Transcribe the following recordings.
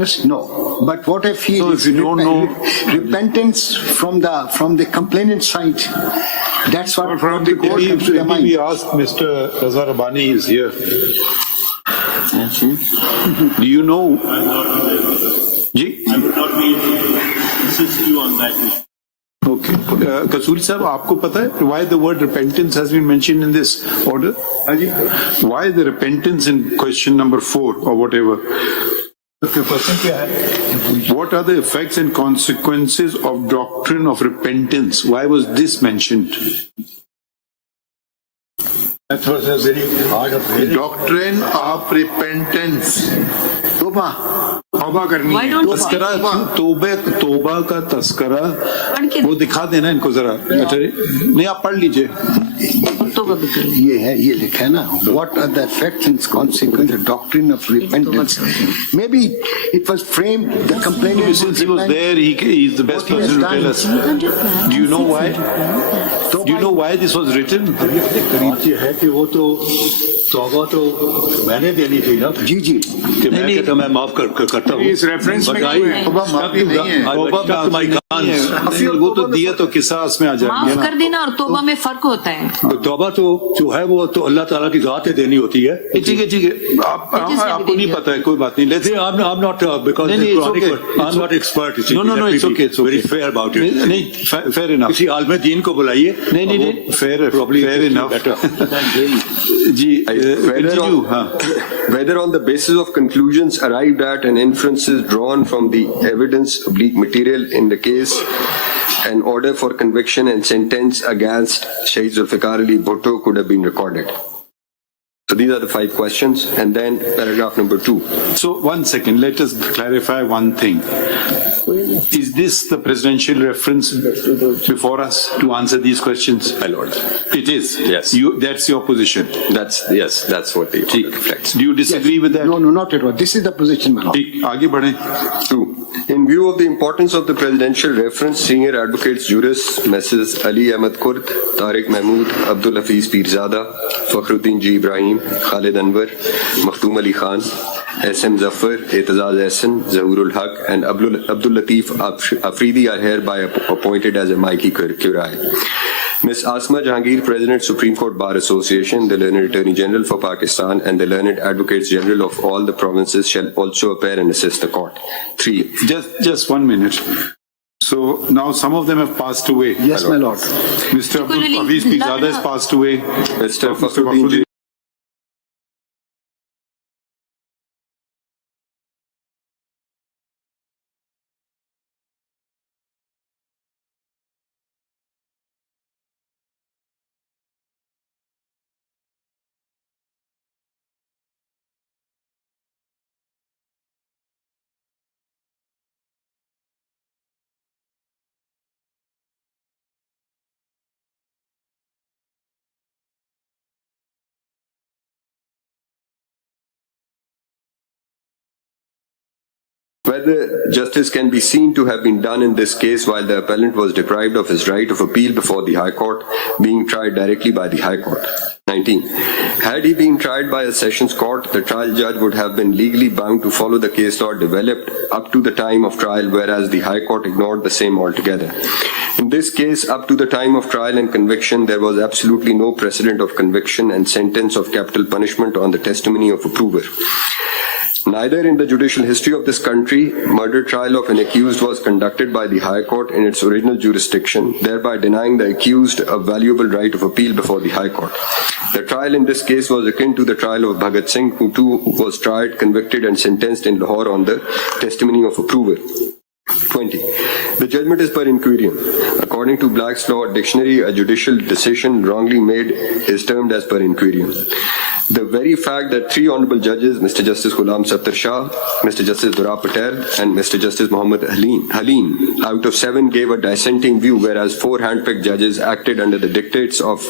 honest, no. But what I feel So is if you don't know, repentance from the complainant side. That's what from the court comes to the mind. We asked Mr. Raza Rabbani is here. Do you know? Ji? I would not be able to assist you on that issue. Okay. Kasuri sir, आपको पता है why the word repentance has been mentioned in this order? Why the repentance in question number 4 or whatever? What are the effects and consequences of doctrine of repentance? Why was this mentioned? That was a very hard of Doctrine of repentance. तौबा करनी Why है। don't- तस्करा तौबा का तस्करा वो दिखा देना इनको जरा। अच्छा नहीं आप पढ़ लीजिए। ये लिखा है ना, what are the effects and consequences of doctrine of repentance? Maybe it was framed, the complainant. Since he was there, he is the best person to tell us. Do you know why? Do you know why this was written? करीब से है कि वो तो तौबा तो मैंने देनी थी ना जी कि मैं कहता मैं माफ करता हूँ इस रेफरेंस में नहीं है। तौबा माफी नहीं है। तौबा माफी नहीं है। वो तो दिया तो किसास में आ जाएंगे माफ ना। कर देना और तौबा में फर्क होता है। तौबा तो जो है वो तो अल्लाह ताला की जात है देनी होती है। ठीक है आपको नहीं पता है कोई बात नहीं। Let's I'm not because I'm not expert. No, it's okay. Very fair about it. नहीं fair enough. किसी आलम दीन को बुलाइए। नहीं fair enough. Ji whether on the basis of conclusions arrived at and inferences drawn from the evidence material in the case, an order for conviction and sentence against Shaykh Zulfiqar Ali Bhutto could have been recorded. So these are the 5 questions, and then paragraph number 2. So 1 second, let us clarify one thing. Is this the presidential reference before us to answer these questions? My lord. It is? Yes. That's your position? That's what the order reflects. Do you disagree with that? No, not at all. This is the position, my lord. ठीक, आगे बढ़ें। 2. In view of the importance of the presidential reference, senior advocates jurists Messrs. Ali Ahmed Kurd, Tariq Mahmood, Abdul Hafiz Pirzada, Fakhruddin G. Ibrahim, Khalid Anwar, Makhtoom Ali Khan, S.M. Ghaffar, Etazaz Ehsan, Zahurul Haq, and Abdul Latif Afridi are hereby appointed as a Maiki Curai. Ms. Asma Jahangir, President, Supreme Court Bar Association, the Learned Attorney General for Pakistan, and the Learned Advocates General of all the provinces shall also appear and assist the court. 3. Just 1 minute. So now some of them have passed away. Yes, my lord. Mr. Abdul Hafiz Pirzada has passed away. Mr. Fakhruddin Whether justice can be seen to have been done in this case while the appellant was deprived of his right of appeal before the High Court, being tried directly by the High Court. 19. Had he been tried by a sessions court, the trial judge would have been legally bound to follow the case law developed up to the time of trial, whereas the High Court ignored the same altogether. In this case, up to the time of trial and conviction, there was absolutely no precedent of conviction and sentence of capital punishment on the testimony of a prover. Neither in the judicial history of this country, murder trial of an accused was conducted by the High Court in its original jurisdiction, thereby denying the accused a valuable right of appeal before the High Court. The trial in this case was akin to the trial of Bhagat Singh, who too was tried, convicted and sentenced in Lahore on the testimony of a prover. 20. The judgment is per inquirium. According to Black's Law Dictionary, a judicial decision wrongly made is termed as per inquirium. The very fact that 3 honorable judges, Mr. Justice Ghulam Sattar Shah, Mr. Justice Dura Patel, and Mr. Justice Muhammad Halim, out of 7 gave a dissenting view, whereas 4 handpicked judges acted under the dictates of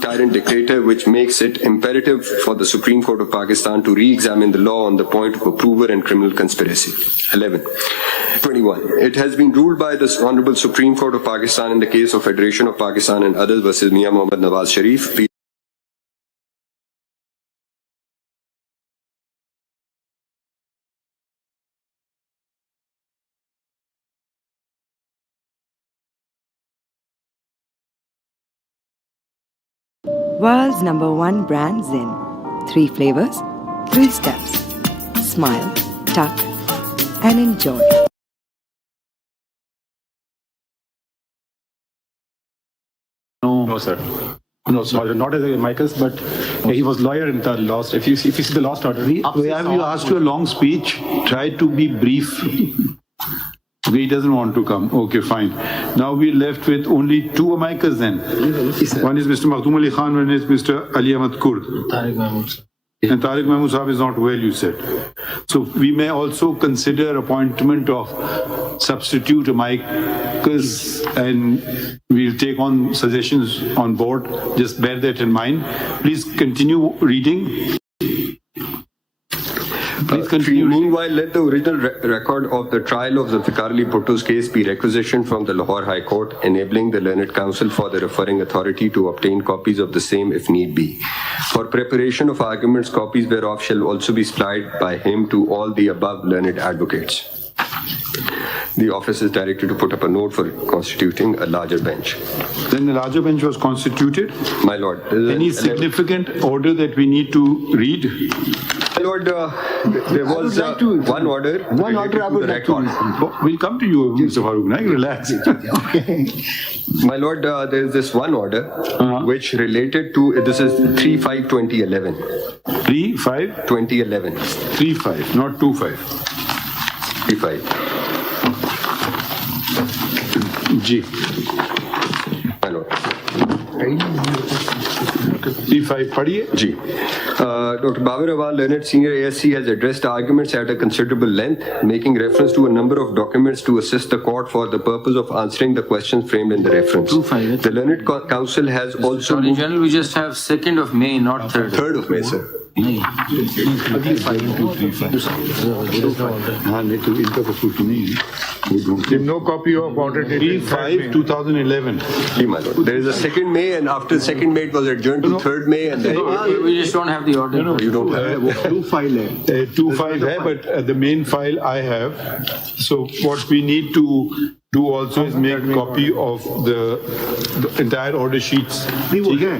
tyrant dictator, which makes it imperative for the Supreme Court of Pakistan to re-examine the law on the point of approver and criminal conspiracy. 11. 21. It has been ruled by the Honorable Supreme Court of Pakistan in the case of Federation of Pakistan and others versus Mian Mohammad Nawaz Sharif, World's #1 brand Zin. 3 flavors, 3 steps. Smile, tuck, and enjoy. No, sir. No, sorry, not as a Micah's, but he was lawyer in the last. If you see the last order, We have you asked you a long speech. Try to be brief. He doesn't want to come. Okay, fine. Now we're left with only 2 amicus then. One is Mr. Makhdoom Ali Khan, one is Mr. Ali Ahmad Kurd. And Tariq Mahmood Sahab is not well, you said. So we may also consider appointment of substitute amicus, and we'll take on suggestions on board. Just bear that in mind. Please continue reading. Please continue. Meanwhile, let the original record of the trial of Zulfiqar Ali Bhutto's case be requisitioned from the Lahore High Court, enabling the learned counsel for the referring authority to obtain copies of the same if need be. For preparation of arguments, copies whereof shall also be supplied by him to all the above learned advocates. The office is directed to put up a note for constituting a larger bench. Then the larger bench was constituted. My lord. Any significant order that we need to read? My lord, there was one order. One order I would like to Oh, we'll come to you, Mr. Farooq Naik. Relax. Okay. My lord, there is this one order which related to, this is 3/5/2011. 3-5? 2011. 3-5, not 2-5. 3/5. G. My lord. 3-5 पढ़िए. G. Dr. Babar Awan, learned senior ASC, has addressed arguments at a considerable length, making reference to a number of documents to assist the court for the purpose of answering the questions framed in the reference. The learned counsel has also In general, we just have 2nd of May, not 3rd. 3rd of May, sir. हाँ नहीं तो इनका तो सूची नहीं है. No copy of order dated 3/5/2011. Ji, my lord. There is a 2nd May, and after 2nd May it was adjourned to 3rd May, and then We just don't have the order. you don't have it. 2-5 है, but the main file I have. So what we need to do also is make copy of the entire order sheets. वो है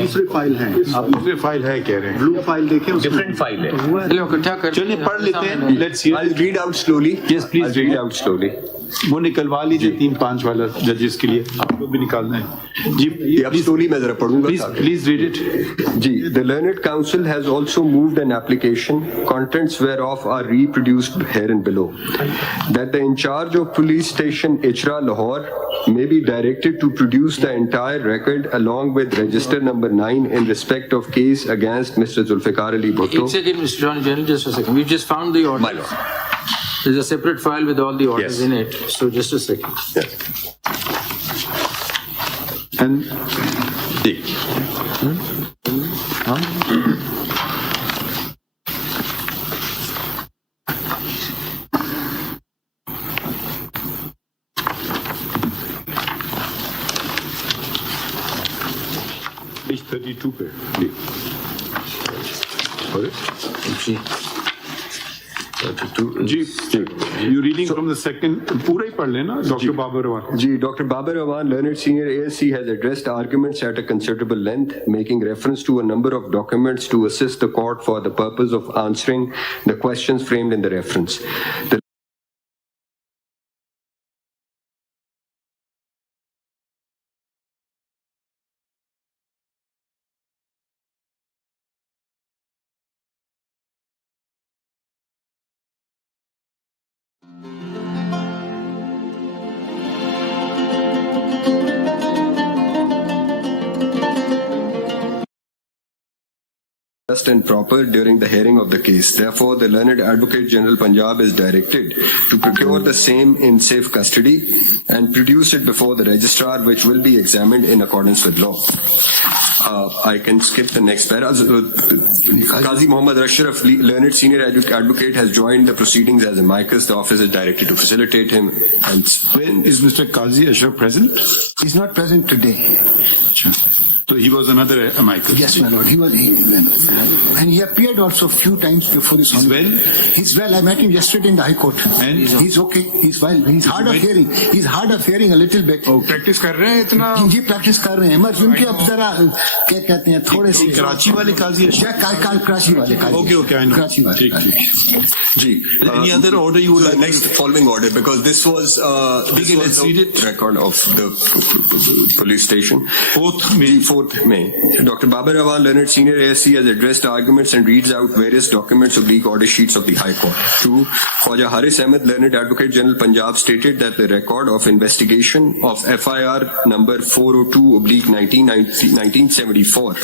दूसरे file हैं. आप दूसरे file है कह रहे हैं. ब्लू फाइल देखें. different file है. चलो इकट्ठा कर. चलिए पढ़ लेते हैं. Let's hear. I'll read out slowly. Yes, please I'll read out slowly. वो निकलवा लीजिए 3-5 वाला जजेस के लिए. आपको भी निकालना है. जी अब slowly मैं जरा पढ़ूंगा. Please read it. G. The learned counsel has also moved an application, contents whereof are reproduced herein below, that the in charge of police station Ichra, Lahore, may be directed to produce the entire record along with register number 9 in respect of case against Mr. Zulfiqar Ali Bhutto. 1 second, Mr. John General, just a second. We've just found the order. My lord. There's a separate file with all the orders Yes. in it. So just a second. Yes. And D. page 32 पे. जी. See. Ji. You reading from the second. पूरा ही पढ़ लेना. Dr. Babar Awan. G. Dr. Babar Awan, learned senior ASC, has addressed arguments at a considerable length, making reference to a number of documents to assist the court for the purpose of answering the questions framed in the reference. The just and proper during the hearing of the case. Therefore, the learned Advocate General Punjab is directed to procure the same in safe custody and produce it before the registrar, which will be examined in accordance with law. I can skip the next para. Qazi Muhammad Ashraf, learned senior advocate, has joined the proceedings as amicus. The office is directed to facilitate him. And Is Mr. Qazi Ashraf present? He's not present today. तो So he was another amicus. Yes, my lord. And he appeared also a few times before this. He's well? He's well. I met him yesterday in the High Court. And? He's okay. He's well. He's hard of hearing. He's hard of hearing a little bit. Practice कर रहे हैं इतना? जी practice कर रहे हैं. मगर उनके अब जरा क्या कहते हैं थोड़े से कराची वाले काजी कराची वाले काजी. Okay, I know. कराची वाले. ठीक. Ji, Any other order you would like? next following order, because this was let's read it. the record of the police station. 4th May. 4th May. Dr. Babar Awan, Leonard Senior ASC, has addressed arguments and reads out various documents of legal order sheets of the High Court. 2. Khwaja Haris Ahmed, Learned Advocate General Punjab, stated that the record of investigation of FIR number 402/1974,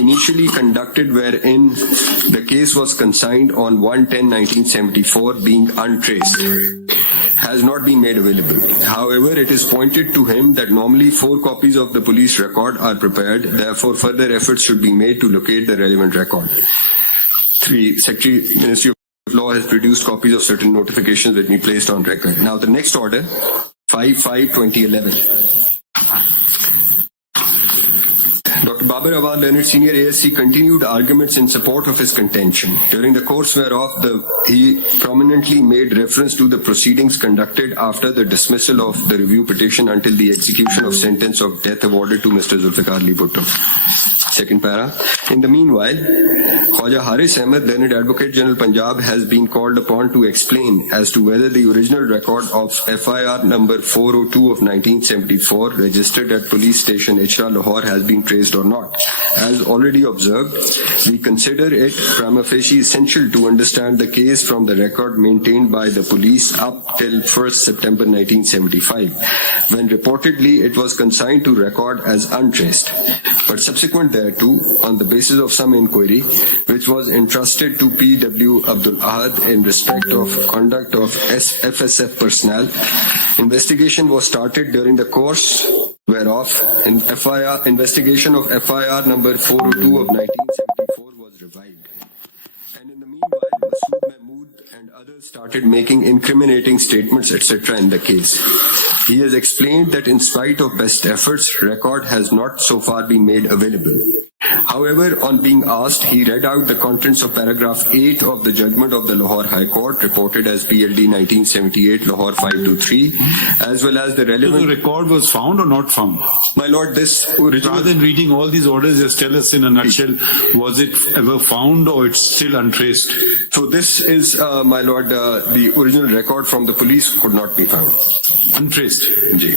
initially conducted wherein the case was consigned on 1/10/1974 being untraced, has not been made available. However, it is pointed to him that normally 4 copies of the police record are prepared. Therefore, further efforts should be made to locate the relevant record. 3. Secretary, Ministry of Law has produced copies of certain notifications that be placed on record. Now, the next order, 5/5/2011. Dr. Babar Awan, Leonard Senior ASC, continued arguments in support of his contention, during the course whereof he prominently made reference to the proceedings conducted after the dismissal of the review petition until the execution of sentence of death awarded to Mr. Zulfiqar Bhutto. Second para. In the meanwhile, Khwaja Haris Ahmed, Learned Advocate General Punjab, has been called upon to explain as to whether the original record of FIR number 402 of 1974 registered at police station Ichra, Lahore has been traced or not. As already observed, we consider it prima facie essential to understand the case from the record maintained by the police up till 1st September 1975, when reportedly it was consigned to record as untraced. But subsequent thereto, on the basis of some inquiry, which was entrusted to P.W. Abdul in respect of conduct of FSF personnel, investigation was started, during the course whereof investigation of FIR number 402 of 1974 was revived. And in the meanwhile, Masood Mahmood and others started making incriminating statements, etc. in the case. He has explained that in spite of best efforts, record has not so far been made available. However, on being asked, he read out the contents of paragraph 8 of the judgment of the Lahore High Court, reported as PLD 1978, Lahore 523, as well as the relevant... So the record was found or not found? My lord, this original... Rather than reading all these orders, just tell us in a nutshell, was it ever found or it's still untraced? So this is, my lord, the original record from the police could not be found. Untraced? Ji.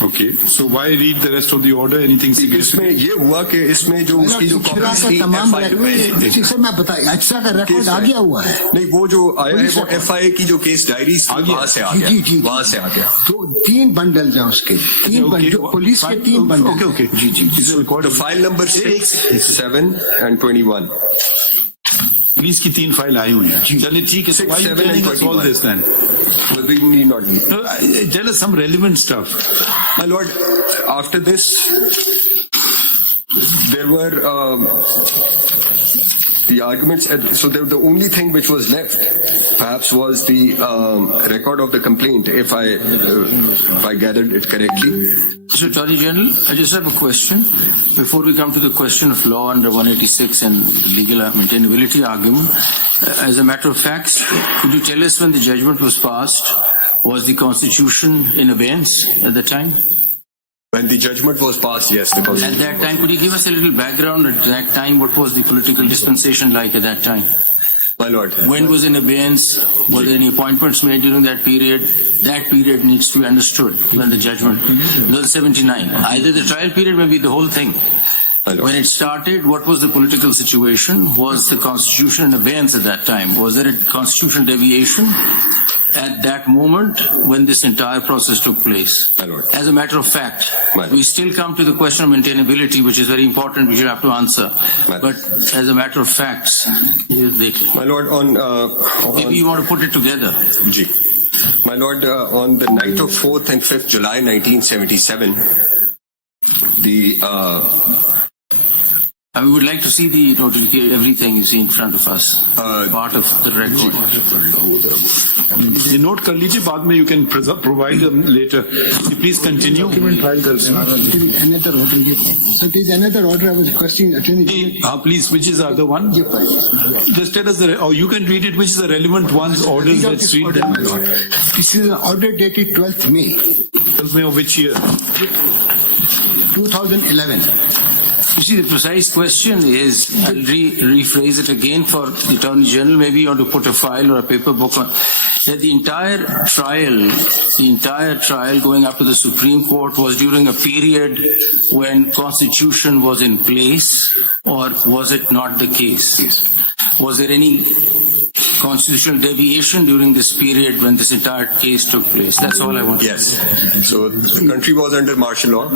Okay, so why read the rest of the order? Anything significant? इसमें ये हुआ कि इसमें जो उसकी जो copies थी sir मैं बताया अच्छा का रिकॉर्ड आ गया हुआ है नहीं वो जो आया है वो FIA की जो केस डायरी वहां से आ गया वहां से आ गया तो 3 बंडल हैं उसके 3 बंडल जो पुलिस के 3 बंडल ओके जी फाइल नंबर 6, 7 and 21 पुलिस की 3 फाइल आई हुई हैं चलिए ठीक है 6, 7 and 21 but we need not need. No, tell us some relevant stuff. My lord, after this there were the arguments, so the only thing which was left perhaps was the record of the complaint, if I gathered it correctly. So, Attorney General, I just have a question. Before we come to the question of law under 186 and legal maintainability argument, as a matter of fact, could you tell us when the judgment was passed? Was the Constitution in abeyance at the time? When the judgment was passed, yes. At that time, could you give us a little background at that time? What was the political dispensation like at that time? My lord. When was in abeyance? Were there any appointments made during that period? That period needs to be understood when the judgment. Was 79. Either the trial period, maybe the whole thing. When it started, what was the political situation? Was the Constitution in abeyance at that time? Was there a constitutional deviation at that moment when this entire process took place? As a matter of fact, we still come to the question of maintainability, which is very important, we should have to answer. But as a matter of facts, my lord, maybe you want to put it together. Ji. My lord, on the night of 4th and 5th July 1977, the We would like to see the everything you see in front of us. Part of the record. ये note कर लीजिए बाद में you can provide them later. Please continue. Another order. So it is another order I was requesting Attorney General. Please, which is the other one? Just tell us, or you can read it, which is the relevant ones, orders, let's read them. This is an order dated 12th May, 12th May of which year? 2011. You see, the precise question is, I'll rephrase it again for the Attorney General. Maybe you want to put a file or a paper book on that the entire trial going up to the Supreme Court was during a period when Constitution was in place, or was it not the case? Yes. Was there any constitutional deviation during this period when this entire case took place? That's all I want to say. Yes. So the country was under martial law.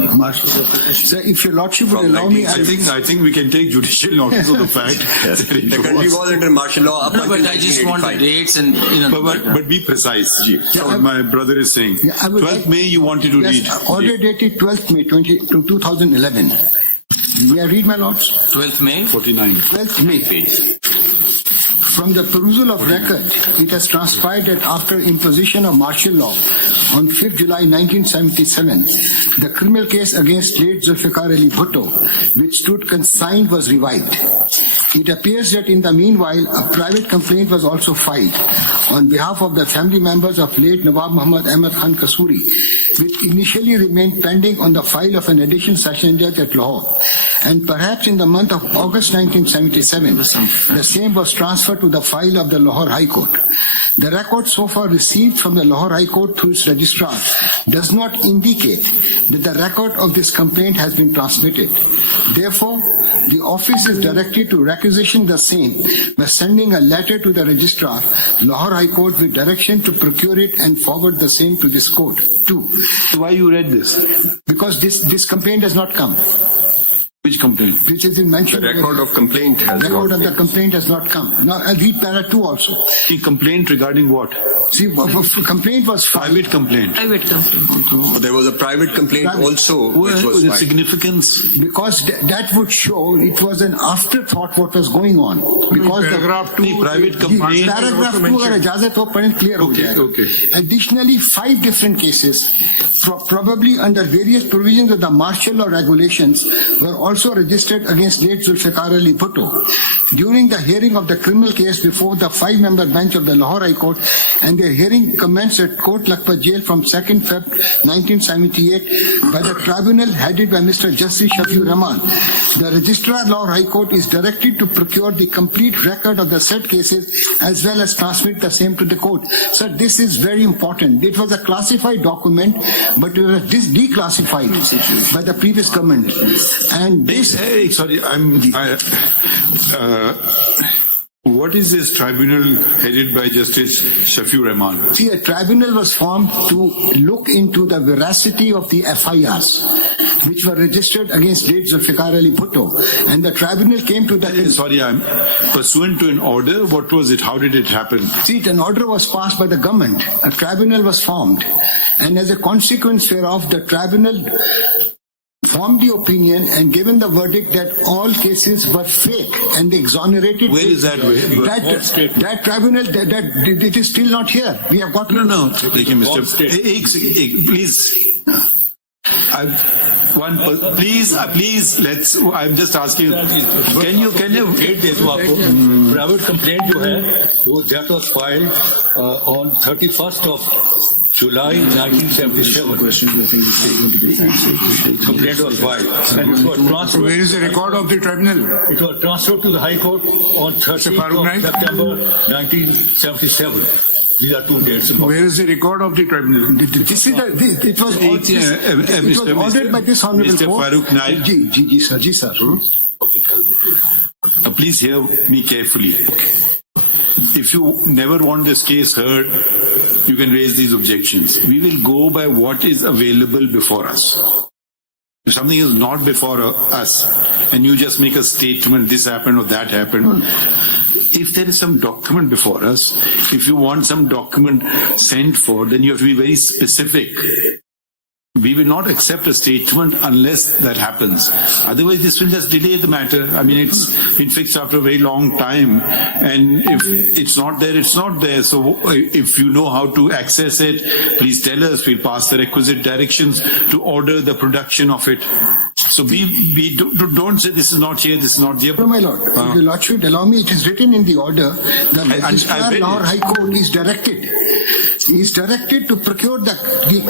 Sir, if your lordship would allow me, I think we can take judicial notice of the fact. The country was under martial law up No, but until I just want the 1985. dates and But be precise. What my brother is saying. Yeah, I would 12th like- May you wanted to read. yes, order dated 12th May 2011. May I read, my lords? 12th May. 49. 12th May. From the perusal of record, it has transpired that after imposition of martial law on 5th July 1977, the criminal case against late Zulfiqar Ali Bhutto, which stood consigned, was revived. It appears that in the meanwhile, a private complaint was also filed on behalf of the family members of late Nawab Muhammad Ahmad Khan Kasuri, which initially remained pending on the file of an additional session judge at Lahore. And perhaps in the month of August 1977, the same was transferred to the file of the Lahore High Court. The record so far received from the Lahore High Court through its registrar does not indicate that the record of this complaint has been transmitted. Therefore, the office is directed to requisition the same by sending a letter to the registrar, Lahore High Court, with direction to procure it and forward the same to this court. 2. So why you read this? Because this complaint has not come. Which complaint? Which is mentioned. The record of complaint has record not of the complaint has not come. Now I'll read para 2 also. The complaint regarding what? See, complaint was filed. Private complaint. Private complaint. There was a private complaint Private. also which was The filed. significance. Because that would show it was an afterthought what was going on. Because paragraph the, 2 private complaint. paragraph 2 अगर इजाजत हो पढ़ें clear हो Okay, जाएगा. okay. Additionally, 5 different cases, probably under various provisions of the martial law regulations, were also registered against late Zulfiqar Ali Bhutto. During the hearing of the criminal case before the 5-member bench of the Lahore High Court, and their hearing commenced at Court Lakpat Jail from 2nd Feb 1978 by the tribunal headed by Mr. Justice Shafiur Rahman. The Registrar Lahore High Court is directed to procure the complete record of the said cases as well as transmit the same to the court. Sir, this is very important. It was a classified document, but it was declassified by the previous government. And this... Hey, sorry, what is this tribunal headed by Justice Shafiur Rahman? See, a tribunal was formed to look into the veracity of the FIRs, which were registered against late Zulfiqar Ali Bhutto. And the tribunal came to the... Sorry, I'm pursuant to an order. What was it? How did it happen? See, an order was passed by the government. A tribunal was formed. And as a consequence whereof, the tribunal formed the opinion and given the verdict that all cases were fake and they exonerated. Where is that way? That tribunal, it is still not here. We have got No. Take him, Mr. Please. Please, let's, I'm just asking, can you, date दे दूं आपको private complaint जो है वो that was filed on 31st of July 1977. Complaint was filed and it was transferred. Where is the record of the tribunal? It was transferred to the High Court on 30th of September 1977. These are two dates. Where is the record of the tribunal? This is it was ordered by this honorable Mr. court. Farooq Naik. Ji, sir. Please hear me carefully. If you never want this case heard, you can raise these objections. We will go by what is available before us. If something is not before us, and you just make a statement, this happened or that happened, if there is some document before us, if you want some document sent for, then you have to be very specific. We will not accept a statement unless that happens. Otherwise, this will just delay the matter. I mean, it's been fixed after a very long time, and if it's not there, it's not there. So if you know how to access it, please tell us. We'll pass the requisite directions to order the production of it. So we don't say this is not here, this is not here. No, my lord, if the lordship allow me, it is written in the order. The Registrar Lahore High Court is directed. He is directed to procure the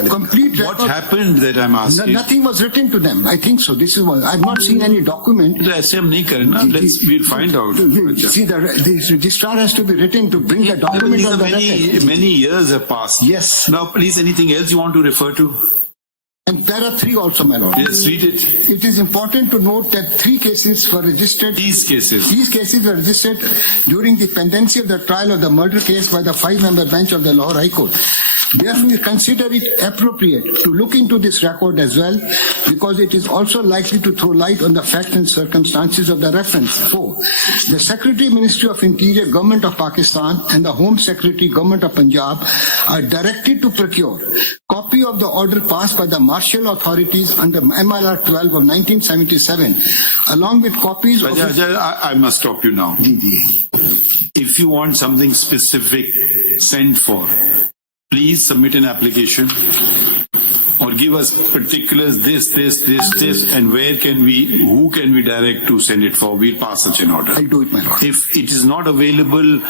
complete record. What happened that I'm asking? Nothing was written to them. I think so. This is what I've not seen any document. We'll find out. See, the registrar has to be written to bring the document on the record. Many years have passed. Yes. Now, please, anything else you want to refer to? And there are 3 also, my lord. Yes, read it. It is important to note that 3 cases were registered. These cases were registered during the pendency of the trial of the murder case by the 5-member bench of the Lahore High Court. Therefore, we consider it appropriate to look into this record as well, because it is also likely to throw light on the facts and circumstances of the reference. 4. The Secretary, Ministry of Interior, Government of Pakistan, and the Home Secretary, Government of Punjab, are directed to procure copy of the order passed by the martial authorities under MLR 12 of 1977, along with copies of... I must stop you now. If you want something specific sent for, please submit an application or give us particulars, this, and who can we direct to send it for? We'll pass such an order. I'll do it, my lord. If it is not available,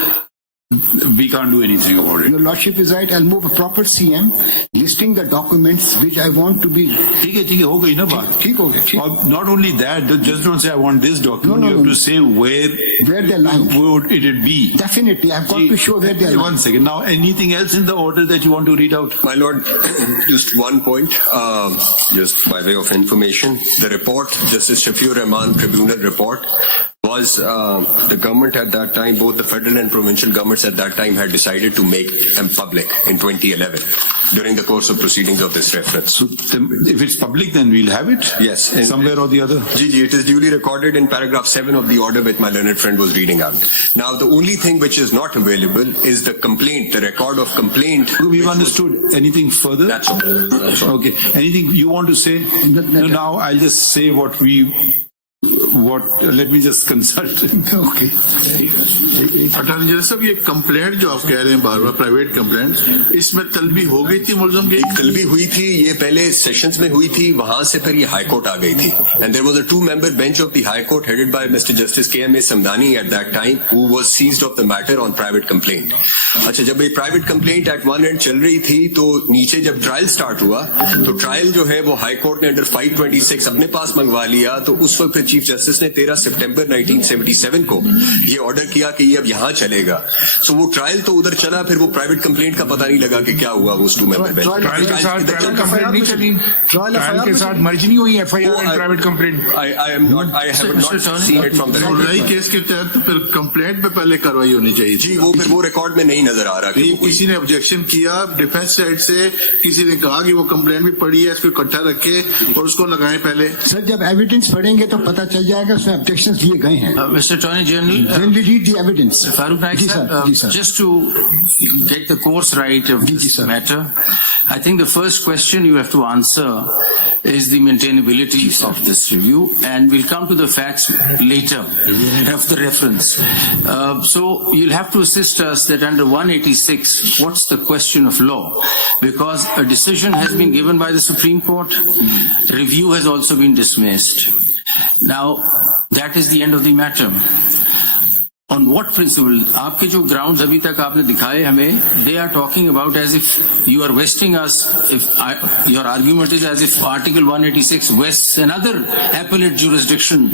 we can't do anything about it. Your lordship is right. I'll move a proper CM listing the documents which I want to be... ठीक है, हो गई ना बात. Or not only that, just don't say I want this document. No, you have to say where they're lying. Would it be? Definitely, I've got to show where they're lying. 1 second. Now, anything else in the order that you want to read out? My lord, just 1 point, just by way of information. The report, Justice Shafiur Rahman Tribunal report, was the government at that time, both the federal and provincial governments at that time had decided to make them public in 2011 during the course of proceedings of this reference. So, if it's public, then we'll have it? Yes. Somewhere or the other? Gigi, it is duly recorded in paragraph 7 of the order which my learned friend was reading out. Now, the only thing which is not available is the complaint, the record of complaint. We've understood. Anything further? That's all. That's all. Okay. Anything you want to say? No, now, I'll just say let me just consult. Okay. Attorney general साहब, ये complaint जो आप कह रहे हैं बार बार private complaint, इसमें तलबी हो गई थी मुलजम की? तलबी हुई थी, ये पहले सेशंस में हुई थी, वहां से फिर ये हाई कोर्ट आ गई थी. And there was a 2-member bench of the high court headed by Mr. Justice K.M.A. Samdani at that time, who was seized of the matter on private complaint. अच्छा, जब ये private complaint at one end चल रही थी, तो नीचे जब trial start हुआ, तो ट्रायल जो है वो हाई कोर्ट ने अंडर 526 अपने पास मंगवा लिया. तो उस वक्त चीफ जस्टिस ने 13 सितंबर 1977 को ये ऑर्डर किया कि ये अब यहाँ चलेगा. सो वो ट्रायल तो उधर चला, फिर वो प्राइवेट कंप्लेंट का पता नहीं लगा कि क्या हुआ वो 2-member bench. ट्रायल के साथ मर्ज नहीं हुई FIR and private complaint. I have not seen it from the record. नई केस के तहत फिर कंप्लेंट पे पहले कार्रवाई होनी चाहिए जी. वो फिर वो रिकॉर्ड में नहीं नजर आ रहा. किसी ने ऑब्जेक्शन किया डिफेंस साइड से, किसी ने कहा कि वो कंप्लेंट भी पड़ी है, इसको इकट्ठा रखे और उसको लगाएं पहले. सर, जब एविडेंस पढ़ेंगे तो पता चल जाएगा उसमें ऑब्जेक्शंस दिए गए हैं. Mr. Attorney General, When we read the evidence. Farooq Naik, sir, just to get the course right of this matter, I think the first question you have to answer is the maintainability of this review, and we'll come to the facts later of the reference. So you'll have to assist us that under 186, what's the question of law? Because a decision has been given by the Supreme Court, review has also been dismissed. Now, that is the end of the matter. On what principle? आपके जो grounds अभी तक आपने दिखाए हमें, they are talking about as if you are vesting us, your argument is as if Article 186 vests another appellate jurisdiction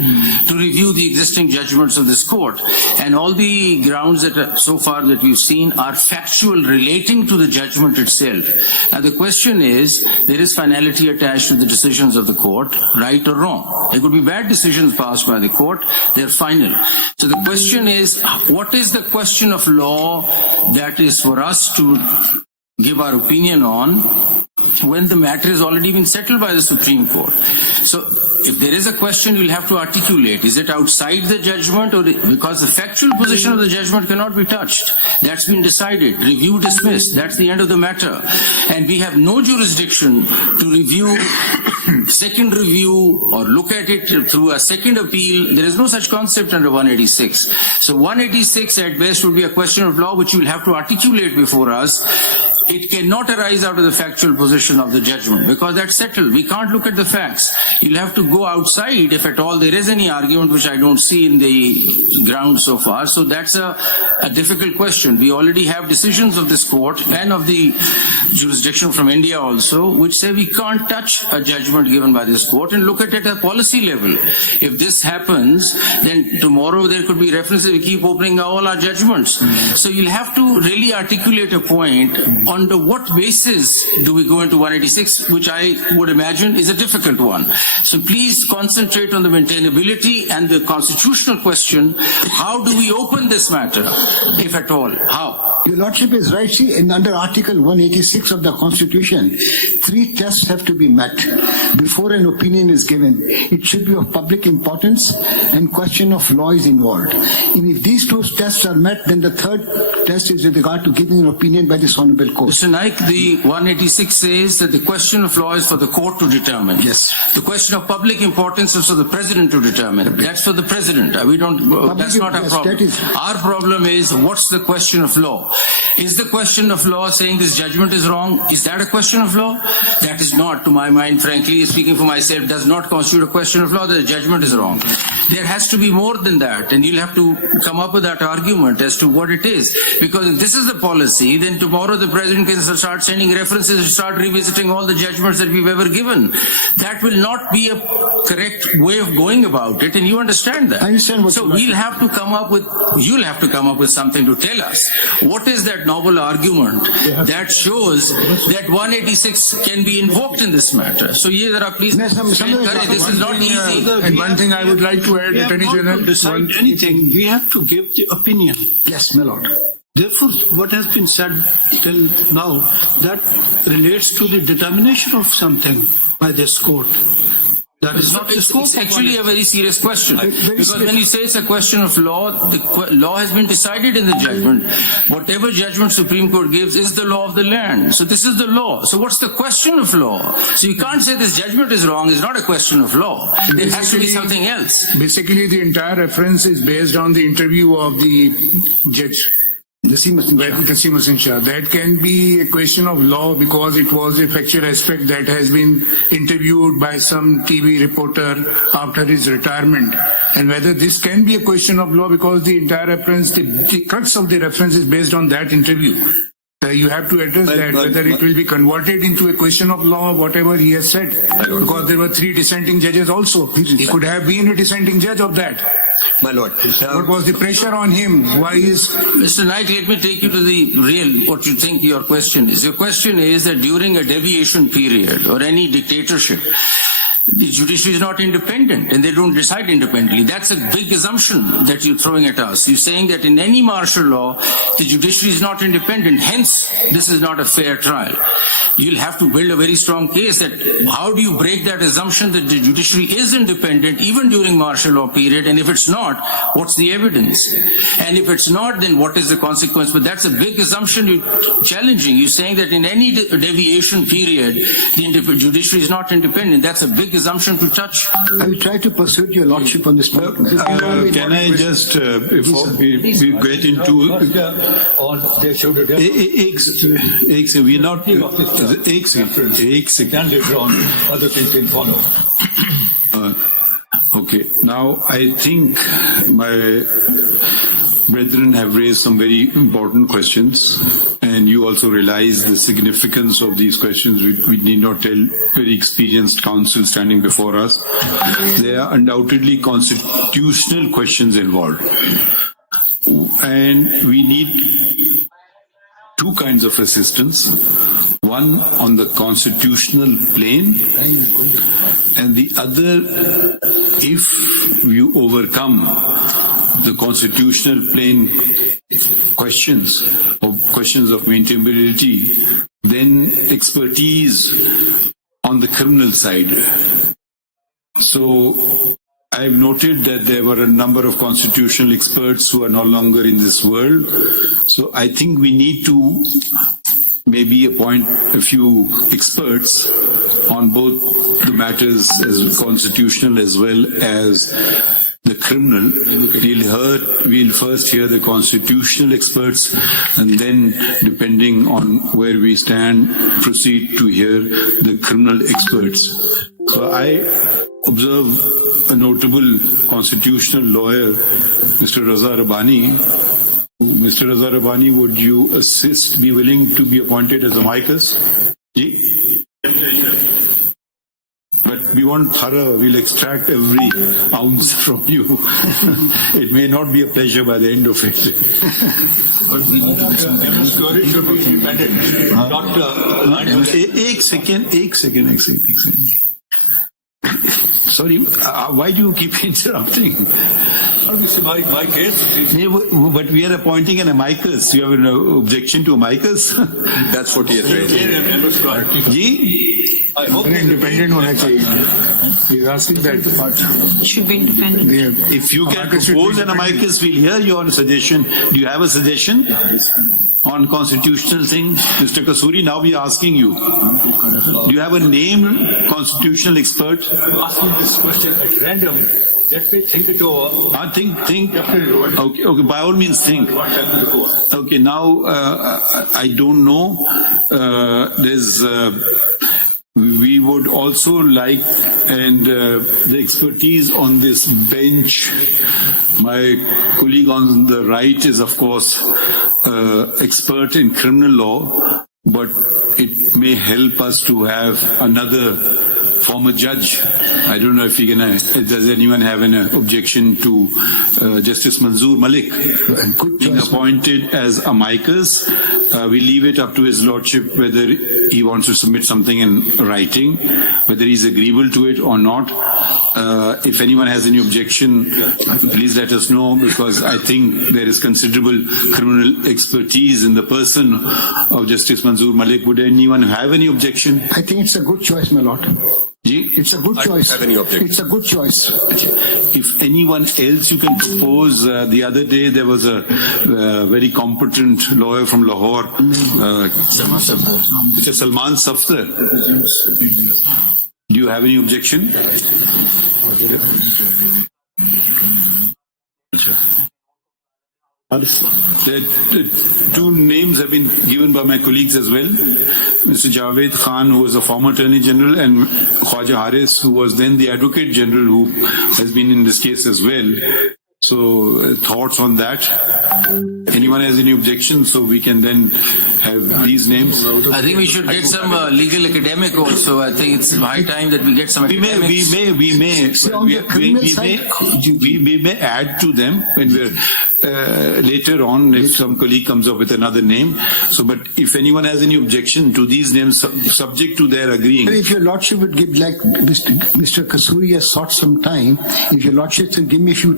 to review the existing judgments of this court. And all the grounds that so far that we've seen are factual relating to the judgment itself. Now the question is, there is finality attached to the decisions of the court, right or wrong. There could be bad decisions passed by the court, they're final. So the question is, what is the question of law that is for us to give our opinion on when the matter has already been settled by the Supreme Court? So if there is a question, you'll have to articulate. Is it outside the judgment, or because the factual position of the judgment cannot be touched? That's been decided. Review dismissed. That's the end of the matter. And we have no jurisdiction to review, second review, or look at it through a second appeal. There is no such concept under 186. So 186 at best would be a question of law which you will have to articulate before us. It cannot arise out of the factual position of the judgment because that's settled. We can't look at the facts. You'll have to go outside if at all there is any argument, which I don't see in the ground so far. So that's a difficult question. We already have decisions of this court and of the jurisdiction from India also, which say we can't touch a judgment given by this court and look at it at a policy level. If this happens, then tomorrow there could be references, we keep opening all our judgments. So you'll have to really articulate a point. Under what basis do we go into 186, which I would imagine is a difficult one. So please concentrate on the maintainability and the constitutional question. How do we open this matter, if at all? How? Your Lordship is right. See, under Article 186 of the Constitution, 3 tests have to be met before an opinion is given. It should be of public importance and question of law is involved. And if these 2 tests are met, then the 3rd test is with regard to giving an opinion by this Honorable Court. Mr. Naik, the 186 says that the question of law is for the court to determine. Yes. The question of public importance is for the president to determine. That's for the president. We don't. That's not our problem. Our problem is what's the question of law? Is the question of law saying this judgment is wrong? Is that a question of law? That is not, to my mind, frankly, speaking for myself, does not constitute a question of law that the judgment is wrong. There has to be more than that, and you'll have to come up with that argument as to what it is. Because if this is the policy, then tomorrow the president can start sending references and start revisiting all the judgments that we've ever given. That will not be a correct way of going about it, and you understand that. I understand what so you'll have to come up with something to tell us. What is that novel argument that shows that 186 can be invoked in this matter? So please, this is not easy. And one thing I would like to add, Attorney General. To decide anything, we have to give the opinion. Yes, my Lord. Therefore, what has been said till now, that relates to the determination of something by this court. That is not the scope. It's actually a very serious question. Because when you say it's a question of law, the law has been decided in the judgment. Whatever judgment Supreme Court gives is the law of the land. So this is the law. So what's the question of law? So you can't say this judgment is wrong. It's not a question of law. There has to be something else. Basically, the entire reference is based on the interview of the judge. That can be a question of law because it was a factual aspect that has been interviewed by some TV reporter after his retirement. And whether this can be a question of law because the entire reference, the crux of the reference is based on that interview. You have to address that, whether it will be converted into a question of law, whatever he has said. Because there were 3 dissenting judges also. He could have been a dissenting judge of that. My Lord. What was the pressure on him? Why is... Mr. Naik, let me take you to the real, what you think your question is. Your question is that during a deviation period or any dictatorship, the judiciary is not independent and they don't decide independently. That's a big assumption that you're throwing at us. You're saying that in any martial law, the judiciary is not independent. Hence, this is not a fair trial. You'll have to build a very strong case that how do you break that assumption that the judiciary is independent even during martial law period? And if it's not, what's the evidence? And if it's not, then what is the consequence? But that's a big assumption you're challenging. You're saying that in any deviation period, the judiciary is not independent. That's a big assumption to touch. I will try to persuade your Lordship on this point. Can I just, before we get into... we're not... Other things can follow. Okay, now I think my brethren have raised some very important questions, and you also realize the significance of these questions. We need not tell very experienced counsel standing before us. There are undoubtedly constitutional questions involved, and we need 2 kinds of assistance. One on the constitutional plane, and the other, if you overcome the constitutional plane questions of maintainability, then expertise on the criminal side. So I've noted that there were a number of constitutional experts who are no longer in this world. So I think we need to maybe appoint a few experts on both the matters as constitutional as well as the criminal. We'll first hear the constitutional experts, and then, depending on where we stand, proceed to hear the criminal experts. So I observe a notable constitutional lawyer, Mr. Raza Rabbani. Mr. Raza Rabbani, would you be willing to be appointed as a amicus? Ji? But we want thorough, we'll extract every ounce from you. It may not be a pleasure by the end of it. एक second. Sorry, why do you keep interrupting? My case. But we are appointing an amicus. You have an objection to amicus? That's what he has raised. Ji? I hope independent होना चाहिए. He's asking that. Should be independent. If you can propose an amicus, we'll hear your suggestion. Do you have a suggestion on constitutional thing? Mr. Kasuri, now we are asking you. Do you have a name, constitutional expert? Asking this question at random. Let me think it over. Think. Okay, by all means think. Okay, now I don't know. We would also like, and the expertise on this bench, my colleague on the right is of course expert in criminal law, but it may help us to have another former judge. I don't know if does anyone have an objection to Justice Manzoor Malik being appointed as amicus? We leave it up to his lordship whether he wants to submit something in writing, whether he's agreeable to it or not. If anyone has any objection, please let us know, because I think there is considerable criminal expertise in the person of Justice Manzoor Malik. Would anyone have any objection? I think it's a good choice, my lord. It's a good choice. Have any objection? It's a good choice. If anyone else you can propose, the other day there was a very competent lawyer from Lahore, Mr. Salman Safdar. Do you have any objection? The two names have been given by my colleagues as well. Mr. Javed Khan, who was a former Attorney General, and Khwaja Haris, who was then the Advocate General, who has been in this case as well. So, thoughts on that? Anyone has any objections, so we can then have these names? I think we should get some legal academic also. I think it's high time that we get some academics. We may add to them when we're later on, if some colleague comes up with another name. So, but if anyone has any objection to these names, subject to their agreeing. If your lordship would give, like Mr. Kasuri has sought some time, if your lordship can give me a few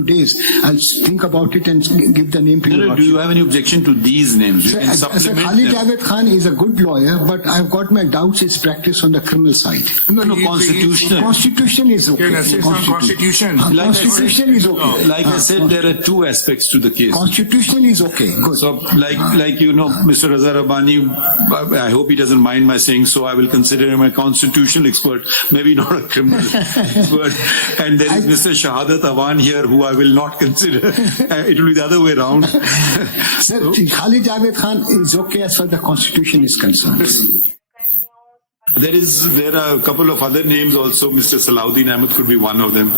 days, I'll think about it and give the name to you. Do you have any objection to these names? Sir, Khalid Javed Khan is a good lawyer, but I've got my doubts his practice on the criminal side. No, constitutional. Constitution is okay. Constitution. Constitution is okay. Like I said, there are two aspects to the case. Constitution is okay. Good. So, like you know, Mr. Raza Rabbani, I hope he doesn't mind my saying so. I will consider him a constitutional expert, maybe not a criminal expert. And there is Mr. Shahadat Awan here, who I will not consider. It will be the other way around. Sir, Khalid Javed Khan is okay as far as the Constitution is concerned. There are a couple of other names also. Mr. Salahuddin Ahmed could be one of them.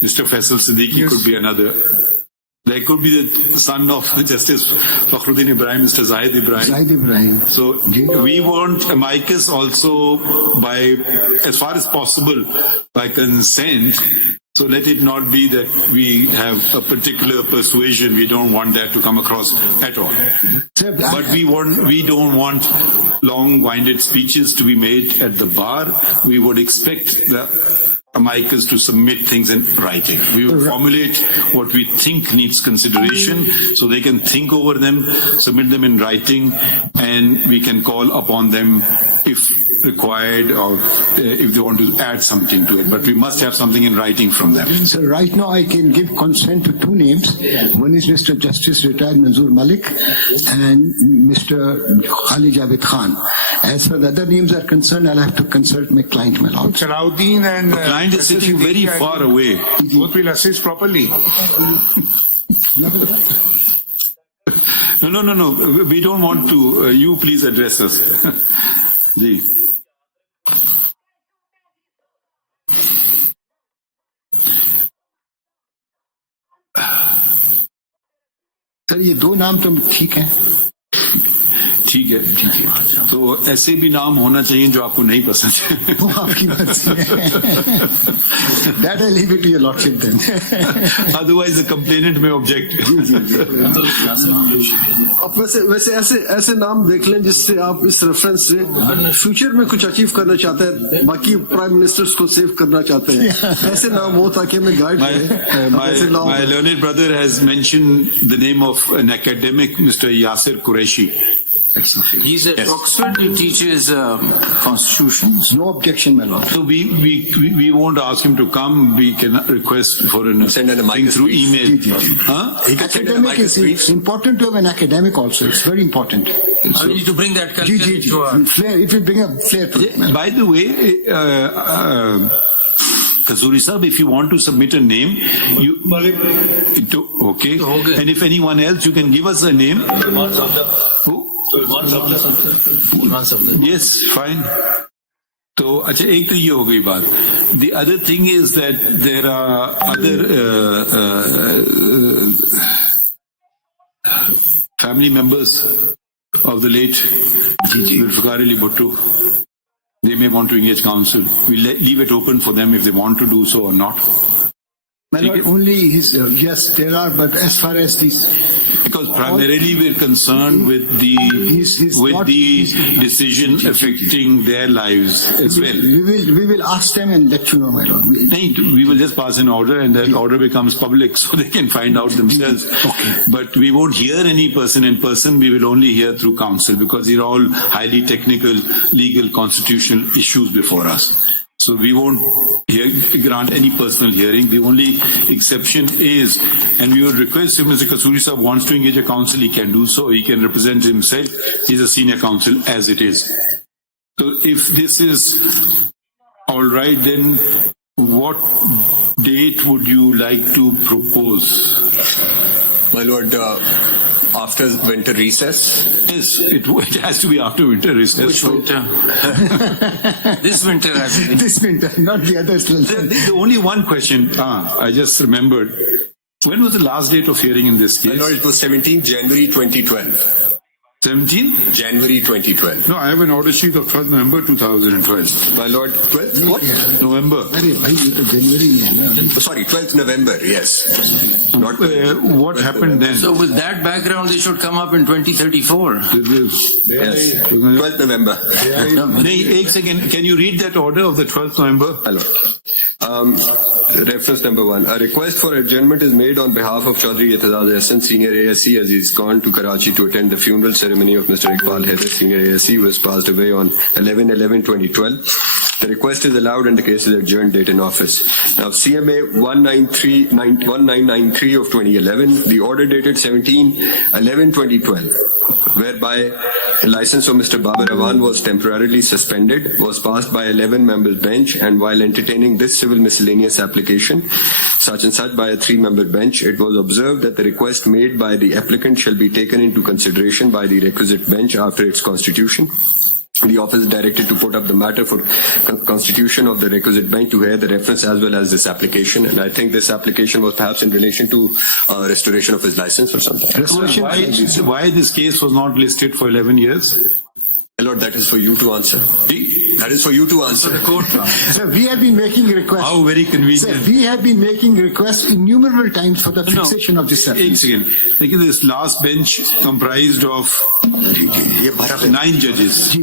Mr. Faisal Siddiqui could be another. There could be the son of Justice Fakhruddin Ibrahim, Mr. Zahid Ibrahim. So we want amicus also by, as far as possible, by consent. So let it not be that we have a particular persuasion. We don't want that to come across at all. But we don't want long-winded speeches to be made at the bar. We would expect the amicus to submit things in writing. We will formulate what we think needs consideration, so they can think over them, submit them in writing, and we can call upon them if required or if they want to add something to it. But we must have something in writing from them. So right now I can give consent to two names. One is Mr. Justice Retired Manzoor Malik and Mr. Khalid Javed Khan. As far as the other names are concerned, I'll have to consult my client, my lord. Salahuddin and The client is sitting very far away. both will assist properly. No. We don't want to. You please address us. Ji. Sir ये दो नाम तो ठीक है. ठीक है. तो ऐसे भी नाम होना चाहिए जो आपको नहीं पसंद है. वो आपकी बात सही है. That I leave it to your lordship then. Otherwise the complainant may object. आप वैसे ऐसे नाम देख लें जिससे आप इस रेफरेंस से फ्यूचर में कुछ अचीव करना चाहते हैं, बाकी प्राइम मिनिस्टर्स को सेव करना चाहते हैं, ऐसे नाम हो ताकि हमें गाइड करें. My learned brother has mentioned the name of an academic, Mr. Yasir Qureshi. He's at Oxford, he teaches constitutions. No objection, my lord. So we won't ask him to come. We can request for an Send an thing through email. Huh? Academic is important to have an academic also. It's very important. So we need to bring that culture into our... Flair, if you bring a flair to it. By the way, Kazuri Sahib, if you want to submit a name, you okay. And if anyone else, you can give us a name. Who? Yes, fine. So, अच्छा एक तो ये हो गई बात. The other thing is that there are other family members of the late Zulfiqar Bhutto. They may want to engage counsel. We leave it open for them if they want to do so or not. My lord, only his, yes, there are, but as far as these... Because primarily we're concerned with the decision affecting their lives as well. We will ask them and let you know, my lord. We will just pass an order and that order becomes public so they can find out themselves. Okay. But we won't hear any person in person. We will only hear through counsel because these are all highly technical, legal, constitutional issues before us. So we won't grant any personal hearing. The only exception is, and we would request if Mr. Kasuri Sahib wants to engage a counsel, he can do so. He can represent himself. He's a senior counsel as it is. So if this is all right, then what date would you like to propose? My lord, after winter recess? Yes, it has to be after winter recess. Which winter? This winter, actually. This winter, not the others. The only one question, I just remembered. When was the last date of hearing in this case? My lord, it was 17th January 2012. 17th? January 2012. No, I have an order sheet of 12th November 2012. My lord, 12th? What? November. Sorry, 12th November, yes. Not what happened then? So with that background, they should come up in 2034. Yes, 12th November. Ek second, can you read that order of the 12th November? Hello. Reference number 1. A request for adjournment is made on behalf of Chaudhry Etizaz Ahsan, Senior ASC, as he's gone to Karachi to attend the funeral ceremony of Mr. Iqbal Haider, Senior ASC, who has passed away on 11/11/2012. The request is allowed and the case is adjourned date in office. Now, CMA 1993 of 2011, the order dated 17/11/2012, whereby the license of Mr. Babar Awan was temporarily suspended, was passed by 11-member bench, and while entertaining this civil miscellaneous application, such and such by a 3-member bench, it was observed that the request made by the applicant shall be taken into consideration by the requisite bench after its constitution. The office is directed to put up the matter for constitution of the requisite bench to hear the reference as well as this application. And I think this application was perhaps in relation to restoration of his license or something. Why this case was not listed for 11 years? My lord, that is for you to answer. That is for you to answer. The court. Sir, we have been making requests. How very convenient. Sir, we have been making requests innumerable times for the fixation of this reference. This last bench comprised of 9 judges.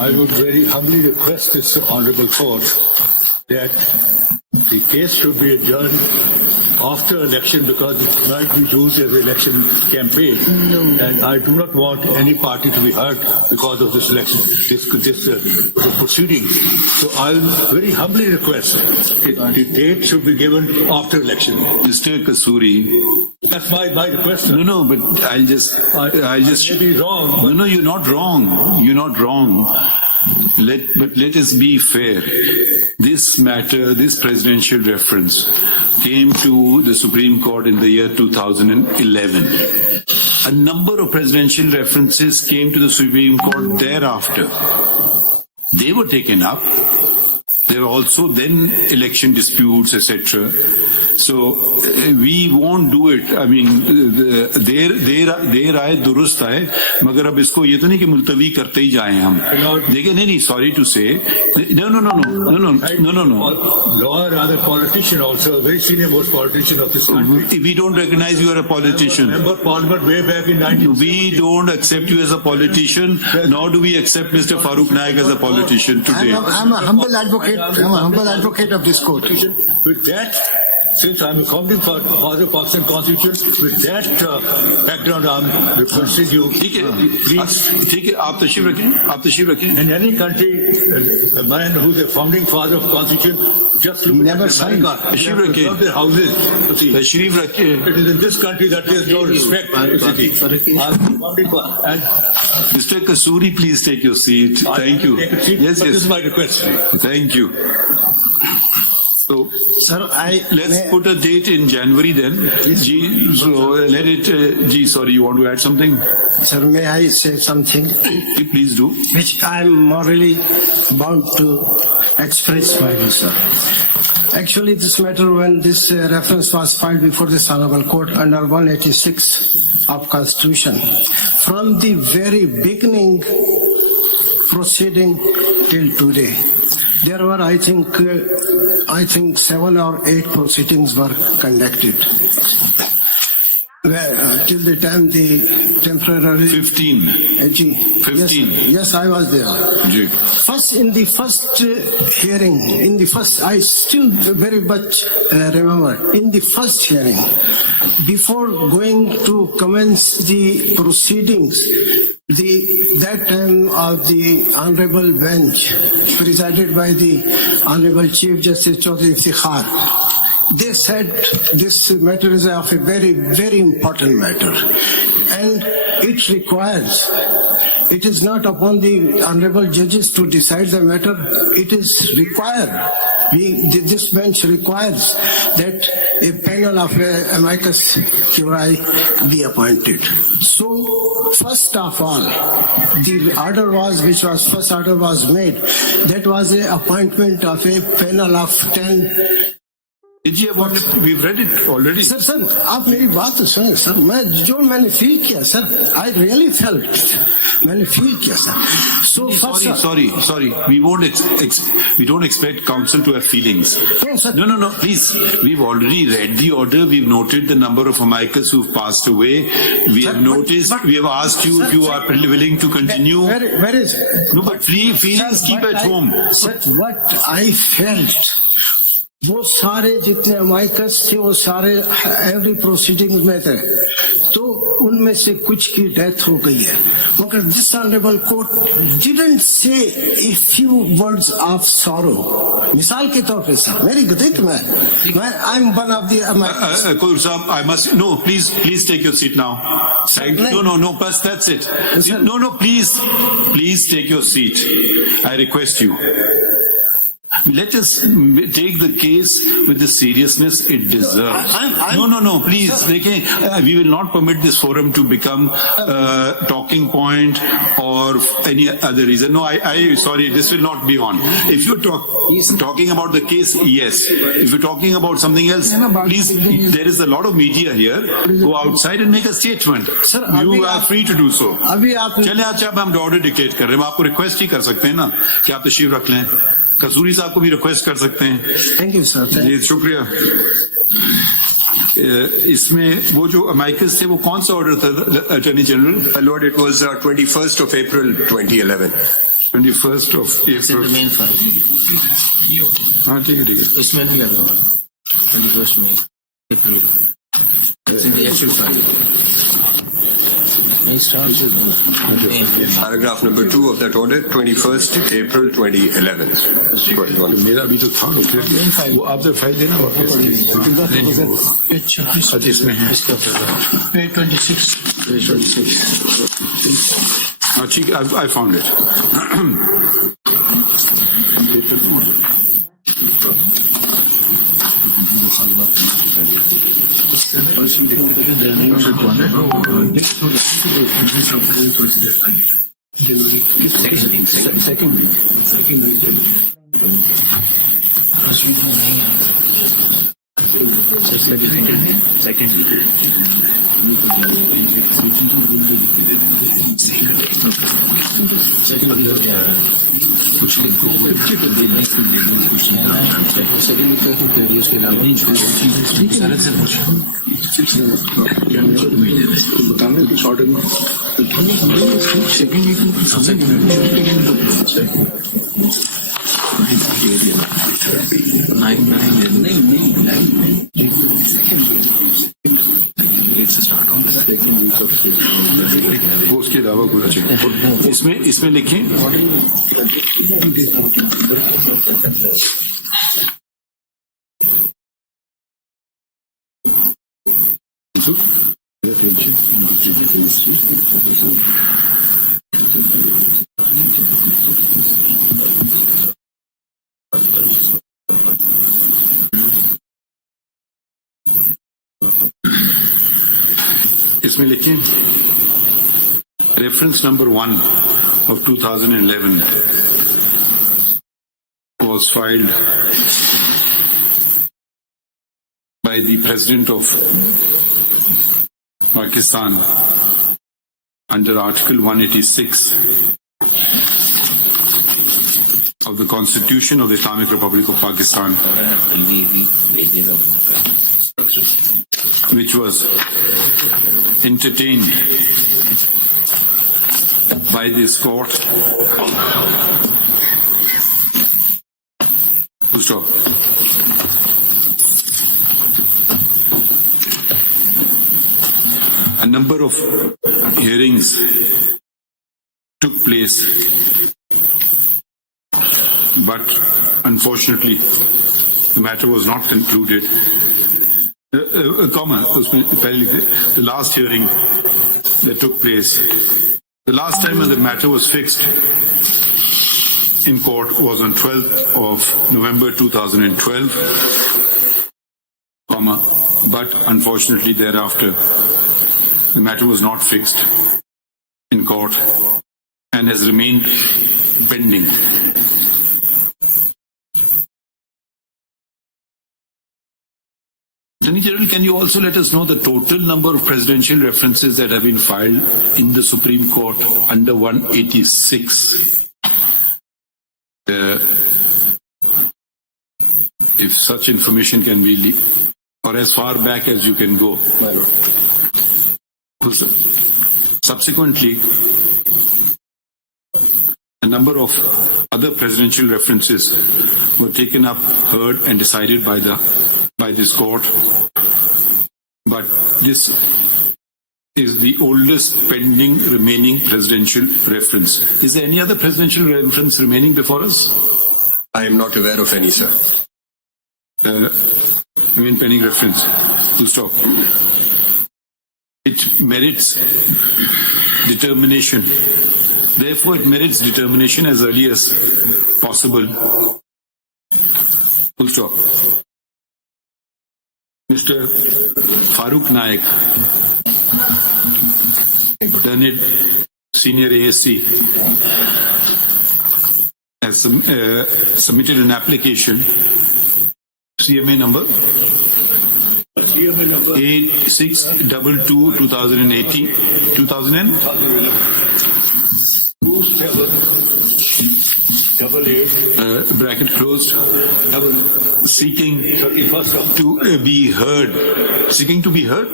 I would very humbly request this honorable court that the case should be adjourned after election because it might be used as an election campaign. And I do not want any party to be hurt because of this election, this proceedings. So I'll very humbly request the date should be given after election. Mr. Kasuri. That's my request. No, but I'll just be wrong. No, you're not wrong. You're not wrong. But let us be fair. This matter, this presidential reference, came to the Supreme Court in the year 2011. A number of presidential references came to the Supreme Court thereafter. They were taken up. There were also then election disputes, etc. So we won't do it. I mean, देर आए दुरुस्त आए, मगर अब इसको ये तो नहीं कि मुलतवी करते ही जाएं हम. लेकिन नहीं, sorry to say, no. Lawyer are a politician also, a very senior most politician of this country. We don't recognize you are a politician. Member Parliament way back in 19. We don't accept you as a politician, nor do we accept Mr. Farooq Naik as a politician today. I'm a humble advocate. I'm a humble advocate of this court. With that, since I'm a founding father of Pakistan Constitution, with that background, I'm requesting you, please. ठीक है, आप तशरीफ रखें. In any country, a man who's a founding father of Constitution, just look Never at signed. America. Their houses. तशरीफ रखें. It is in this country that there is no respect to the city. And Mr. Kasuri, please take your seat. Thank you. Yes. This is my request. Thank you. So, sir, let's put a date in January then. Sorry, you want to add something? Sir, may I say something? Please do. Which I'm morally bound to express my view, sir. Actually, this matter, when this reference was filed before this Honorable Court under 186 of Constitution, from the very beginning proceeding till today, there were, I think 7 or 8 proceedings were conducted. Till the time the temporary 15. 15. Yes, I was there. In the first hearing, I still very much remember, in the first hearing, before going to commence the proceedings, that time of the Honorable Bench, presided by the Honorable Chief Justice Zulfiqar, they said this matter is of a very, very important matter, and it is not upon the honorable judges to decide the matter. It is required. This bench requires that a panel of amicus curiae be appointed. So, first of all, the order first order was made. That was an appointment of a panel of 10. We've read it already. Sir, आप मेरी बात तो सुने sir. मैंने feel किया sir. I really felt. मैंने feel किया sir. So sorry. We don't expect counsel to have feelings. No. Please, we've already read the order. We've noted the number of amicus who've passed away. We have noticed. We have asked you if you are willing to continue. Where is it? No, but feelings keep at home. But what I felt. वो सारे जितने amicus थे वो सारे every proceeding में थे, तो उनमें से कुछ की डेथ हो गई है, मगर this honourable court didn't say a few words of sorrow. मिसाल के तौर पे सर मेरी गदिक में I am one of the amicus. Kodur Sahab, I must no. Please take your seat now. No. Plus that's it. No. Please take your seat. I request you. Let us take the case with the seriousness it deserves. No, please. We will not permit this forum to become talking point or any other reason. No, sorry, this will not be on. If you're talking about the case, yes. If you're talking about something else, please, there is a lot of media here. Go outside and make a statement. You are free to do so. चलिए अच्छा अब हम order dictate कर रहे हैं. आपको request ही कर सकते हैं ना कि आप तशरीफ रख लें. कसूरी साहब को भी रिक्वेस्ट कर सकते हैं. Thank you sir. जी शुक्रिया. इसमें वो जो अमाइकस थे वो कौन सा ऑर्डर था attorney general? Lord, it was 21st of April 2011. 21st of April. Main file. हाँ ठीक है. इसमें नहीं लगा 21st में. It's in the actual file. Paragraph number 2 of that order, 21st April 2011. मेरा भी तो था वो आप जब फाइल देना इसमें है Page 26. ठीक है I found it. वो उसके अलावा कुछ चाहिए इसमें लिखें इसमें लिखें reference number 1 of 2011 was filed by the President of Pakistan under Article 186 of the Constitution of the Islamic Republic of Pakistan, which was entertained by this court. Stop. A number of hearings took place, but unfortunately the matter was not concluded. The last hearing that took place, the last time when the matter was fixed in court was on 12th of November 2012, but unfortunately thereafter the matter was not fixed in court and has remained pending. Attorney General, can you also let us know the total number of presidential references that have been filed in the Supreme Court under 186? If such information can be, or as far back as you can go. Subsequently, a number of other presidential references were taken up, heard and decided by this court, but this is the oldest pending remaining presidential reference. Is there any other presidential reference remaining before us? I am not aware of any, sir. Pending reference. To stop. It merits determination. Therefore, it merits determination as early as possible. Full stop. Mr. Farooq Naik, learned senior ASC, has submitted an application, CMA number 8622/2018. bracket closed, seeking to be heard. Seeking to be heard?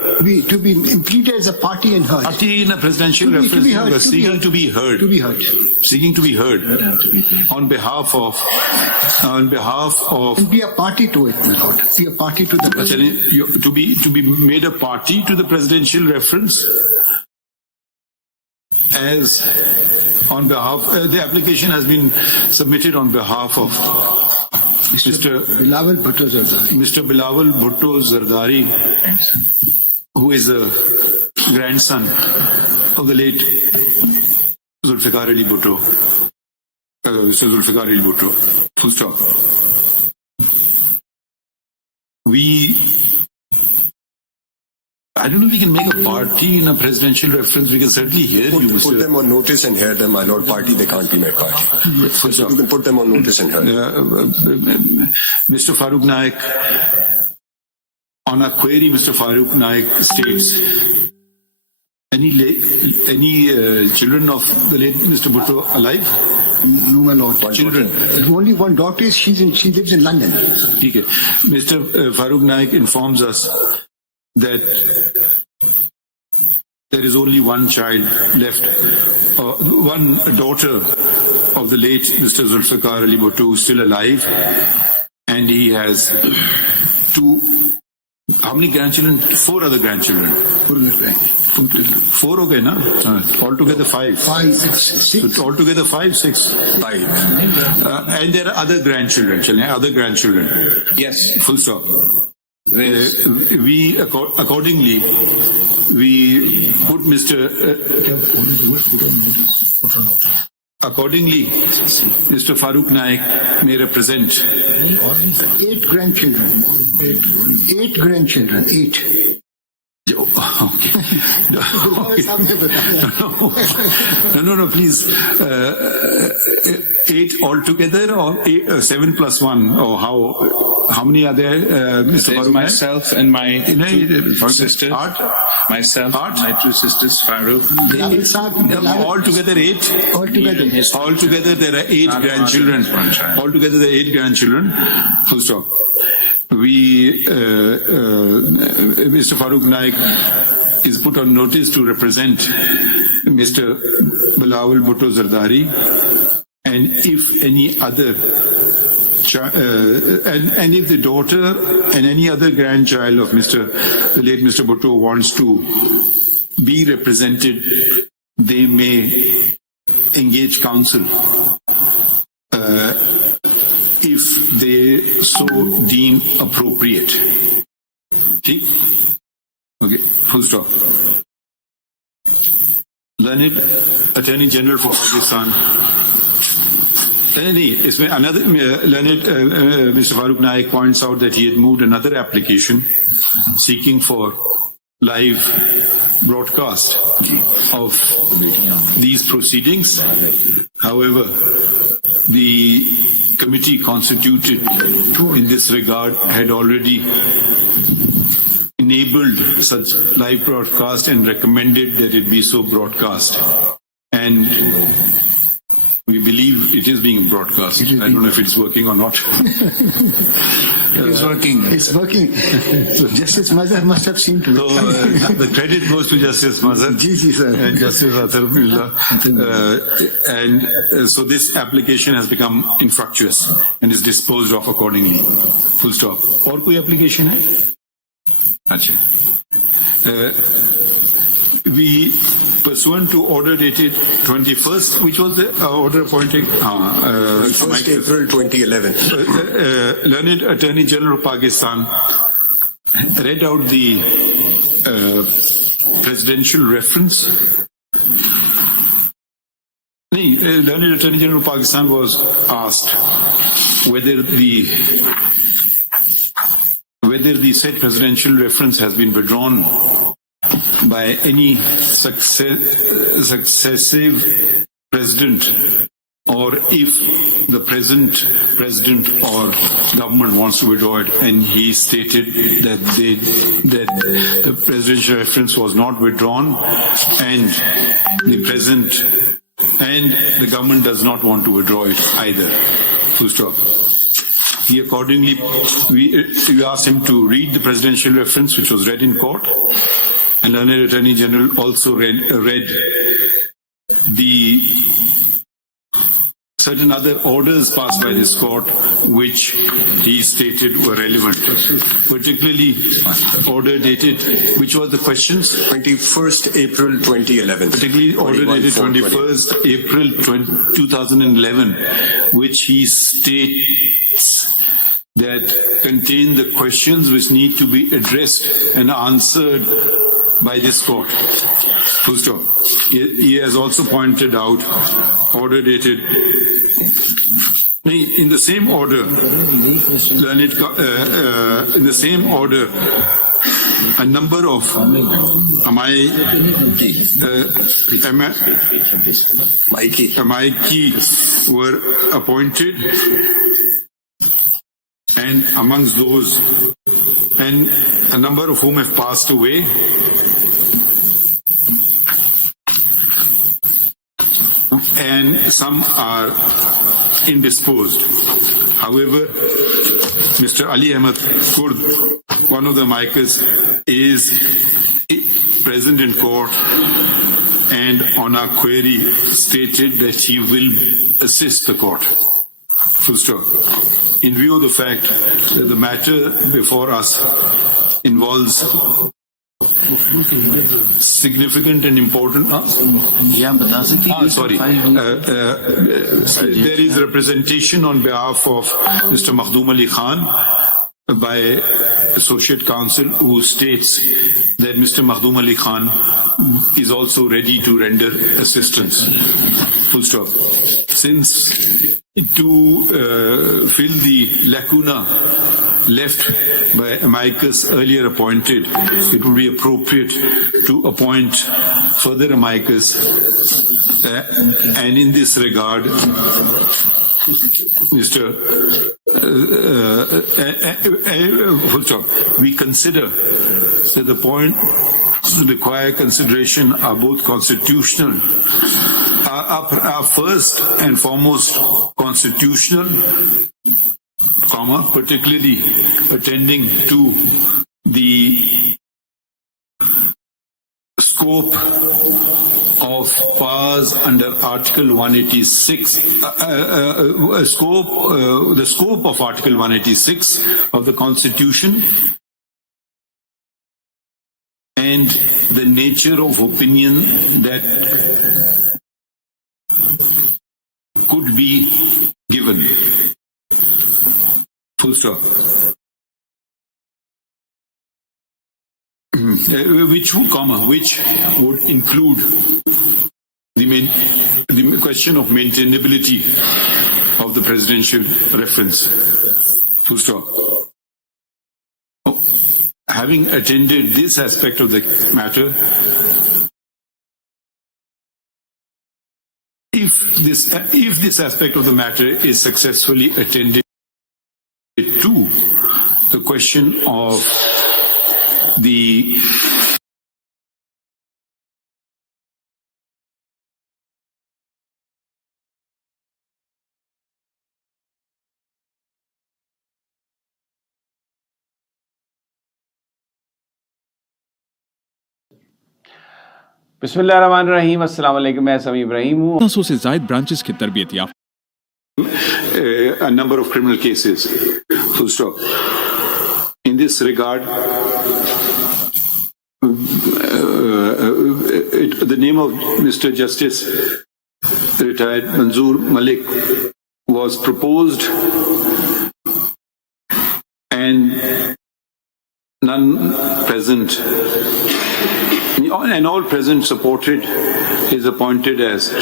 To be pleaded as a party and heard. Party in a presidential To be reference, heard, seeking to be heard. To be heard. Seeking to be heard on behalf of. And be a party to it, my lord. Be a party to the president. To be made a party to the presidential reference as on behalf. The application has been submitted on behalf of Mr. Bilawal Bhutto Zardari. Mr. Bilawal Bhutto Zardari, who is a grandson of the late Zulfiqar Ali Bhutto. Mr. Zulfiqar Ali Bhutto. Full stop. I don't know if we can make a party in a presidential reference. We can certainly hear you, Mr. Put them on notice and hear them. My lord, party, they can't be made party. So you can put them on notice and hear them. Mr. Farooq Naik, on a query, Mr. Farooq Naik states, any children of the late Mr. Bhutto alive? No, my lord. Children. Only one daughter. She lives in London. Okay. Mr. Farooq Naik informs us that there is only one child left, one daughter of the late Mr. Zulfiqar Ali Bhutto who is still alive, and he has how many grandchildren? 4 other grandchildren. 4 okay, na? Altogether 5. 5, 6. So altogether 5, 6. 5. And there are other grandchildren. Yes. Full stop. Accordingly, we put Mr. Accordingly, Mr. Farooq Naik may represent 8 grandchildren. 8 grandchildren. 8. Okay. No, please. 8 altogether, or 7 plus 1, or how many are there, Mr. Farooq? Myself and my sisters. Myself, my 2 sisters, Farooq. Altogether 8? Altogether there are 8 grandchildren. Altogether there are 8 grandchildren. Full stop. Mr. Farooq Naik is put on notice to represent Mr. Bilawal Bhutto Zardari, and if any other and if the daughter and any other grandchild of the late Mr. Bhutto wants to be represented, they may engage counsel if they so deem appropriate. Okay, full stop. Learned Attorney General for Pakistan. Another learned Mr. Farooq Naik points out that he had moved another application seeking for live broadcast of these proceedings. However, the committee constituted in this regard had already enabled such live broadcast and recommended that it be so broadcast. And we believe it is being broadcast. I don't know if it's working or not. It's working. It's working. So Justice Mazhar must have seen to it. So the credit goes to Justice Mazhar and Justice Atharullah. And so this application has become infructuous and is disposed of accordingly. Full stop. और कोई application है? अच्छा. We, pursuant to order dated 21st, which was the order appointing 1st April 2011. Learned Attorney General of Pakistan read out the presidential reference. Learned Attorney General of Pakistan was asked whether the said presidential reference has been withdrawn by any successive president, or if the present president or government wants to withdraw it, and he stated that the presidential reference was not withdrawn, and the present and the government does not want to withdraw it either. Full stop. He accordingly, we asked him to read the presidential reference, which was read in court, and the Attorney General also read the certain other orders passed by this court which he stated were relevant, particularly order dated, which was the questions? 21st April 2011. Particularly order dated 21st April 2011, which he states that contain the questions which need to be addressed and answered by this court. Full stop. He has also pointed out order dated in the same order, in the same order, a number of Amaiki were appointed, and amongst those, and a number of whom have passed away, and some are indisposed. However, Mr. Ali Ahmed Kurd, one of the amicus, is present in court and on our query stated that he will assist the court. Full stop. In view of the fact that the matter before us involves significant and important. There is representation on behalf of Mr. Makhdoom Ali Khan by Associate Counsel, who states that Mr. Makhdoom Ali Khan is also ready to render assistance. Full stop. Since to fill the lacuna left by amicus earlier appointed, it would be appropriate to appoint further amicus, and in this regard, Mr. We consider that the points to require consideration are both constitutional, are first and foremost constitutional, particularly attending to the scope of powers under Article 186, the scope of Article 186 of the Constitution, and the nature of opinion that could be given. Full stop. Which would include the question of maintainability of the presidential reference. Full stop. Having attended this aspect of the matter, if this aspect of the matter is successfully attended to, the question of the बिस्मिल्लाहिर्रहमानिर्रहीम, अस्सलाम वालेकुम, मैं समी इब्राहिम हूँ। 900 से ज़ायद branches की तरबियत याफ्ता a number of criminal cases. Full stop. In this regard, the name of Mr. Justice retired Manzoor Malik was proposed, and none present, and all present supported his appointment as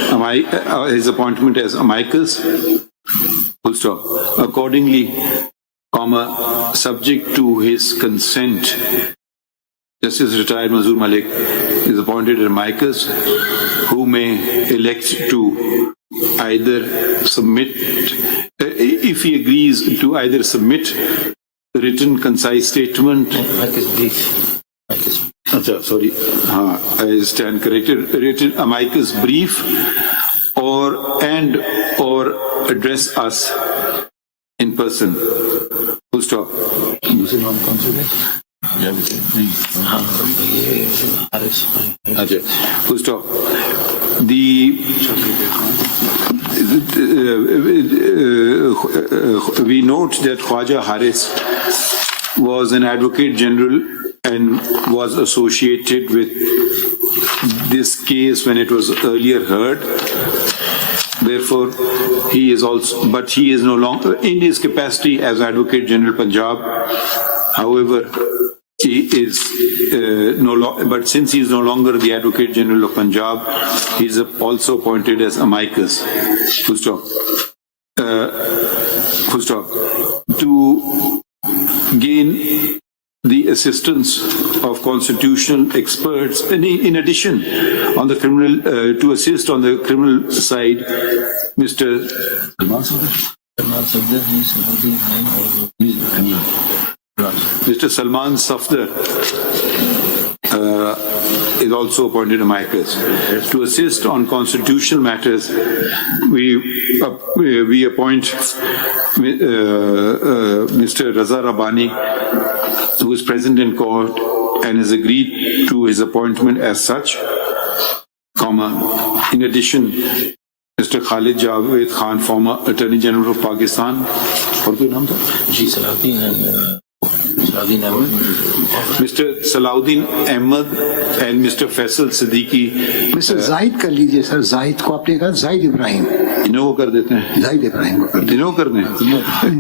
amicus. Full stop. Accordingly, subject to his consent, Justice retired Manzoor Malik is appointed as amicus, who may elect to either submit, if he agrees to either submit written concise statement. Sorry, I stand corrected. Written amicus brief, or address us in person. Full stop. Full stop. We note that Khwaja Haris was an Advocate General and was associated with this case when it was earlier heard. Therefore, he is no longer in his capacity as Advocate General Punjab. However, he is but since he is no longer the Advocate General of Punjab, he is also appointed as amicus. Full stop. Full stop. To gain the assistance of constitutional experts, in addition, on the criminal, to assist on the criminal side, Mr. Salman Safdar is also appointed amicus. To assist on constitutional matters, we appoint Mr. Raza Rabbani, who is present in court and has agreed to his appointment as such, in addition, Mr. Khalid Javed Khan, former Attorney General of Pakistan. Mr. Salahuddin Ahmed and Mr. Faisal Siddiqui. Mr. Zahid कर लीजिए sir, Zahid को आपने कहा Zahid Ibrahim. इन्हों को कर देते हैं. Zahid Ibrahim को कर दीजिए. इन्हों कर दें.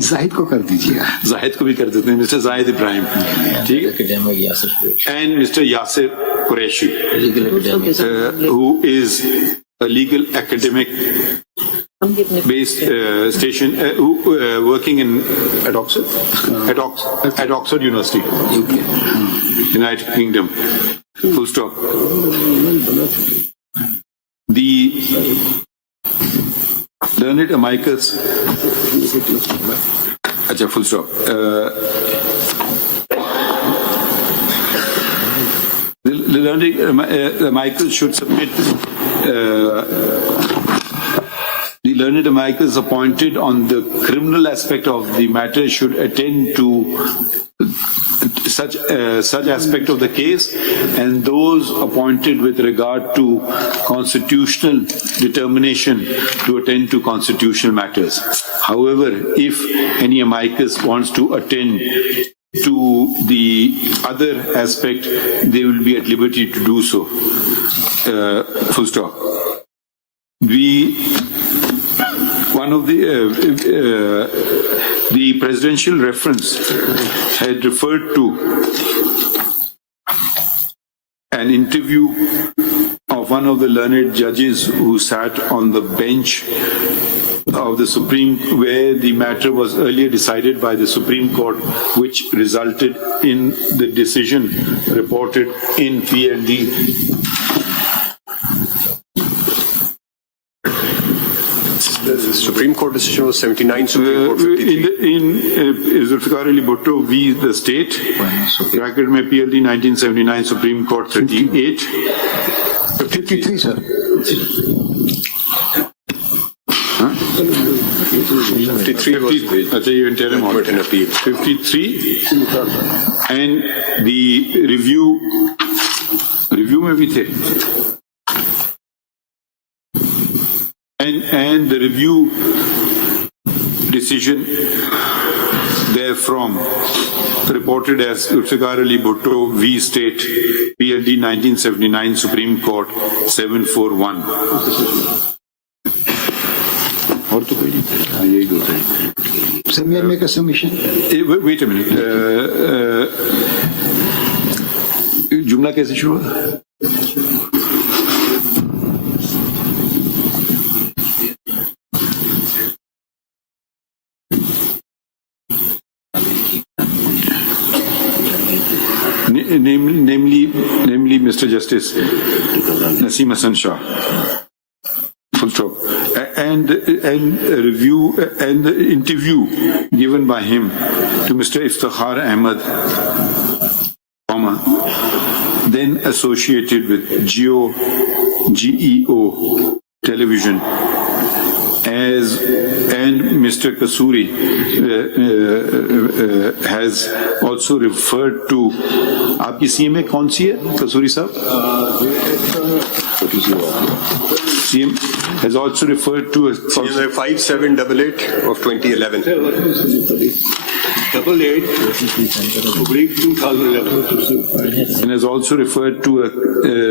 Zahid को कर दीजिएगा. Zahid को भी कर देते हैं. Mr. Zahid Ibrahim. ठीक है. And Mr. Yasir Qureshi, who is a legal academic based station working at Oxford University, United Kingdom. Full stop. The learned amicus. Acha, full stop. The learned amicus should submit. The learned amicus appointed on the criminal aspect of the matter should attend to such aspect of the case, and those appointed with regard to constitutional determination to attend to constitutional matters. However, if any amicus wants to attend to the other aspect, they will be at liberty to do so. Full stop. One of the presidential reference had referred to an interview of one of the learned judges who sat on the bench of the Supreme, where the matter was earlier decided by the Supreme Court, which resulted in the decision reported in PLD. The Supreme Court decision was 79, Supreme Court 53. In Zulfiqar Bhutto v. the State, bracket mein PLD 1979, Supreme Court 38. 53, sir. 53 was you interim order. 53, and the review mein bhi the. And the review decision therefrom reported as Zulfiqar Bhutto v. State, PLD 1979, Supreme Court 741. So may I make a submission? Wait a minute. जुमला कैसे शुरू हुआ? Namely, Mr. Justice Naseem Hassan Shah. Full stop. And a review and the interview given by him to Mr. Iftikhar Ahmed, then associated with GEO television, and Mr. Kasuri has also referred to. आपकी CMA कौन सी है, Kasuri साहब? CM has also referred to CMA 5788 of 2011. 2011 and has also referred to a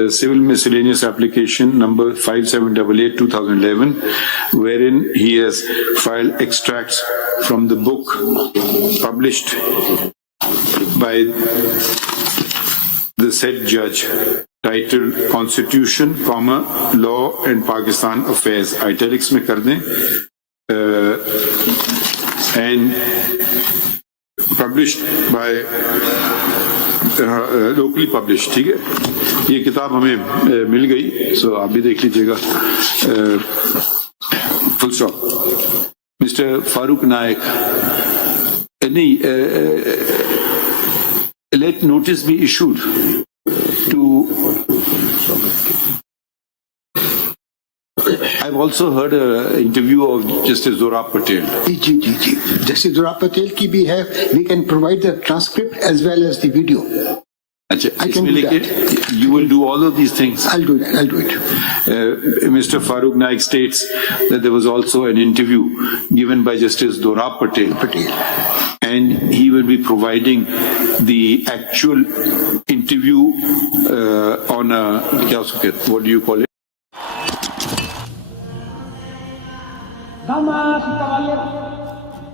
civil miscellaneous application number 5788/2011, wherein he has filed extracts from the book published by the said judge, titled Constitution, Law and Pakistan Affairs. Italics में कर दें, and published by locally published. ठीक है, ये किताब हमें मिल गई, so आप भी देख लीजिएगा. Full stop. Mr. Farooq Naik, नहीं, let notice be issued to. I've also heard an interview of Justice Zorab Patel. Justice Zorab Patel की भी है. We can provide the transcript as well as the video. अच्छा, I can do that. You will do all of these things. I'll do that. I'll do it. Mr. Farooq Naik states that there was also an interview given by Justice Zorab Patel, and he will be providing the actual interview on a, what do you call it? Damas y caballeros,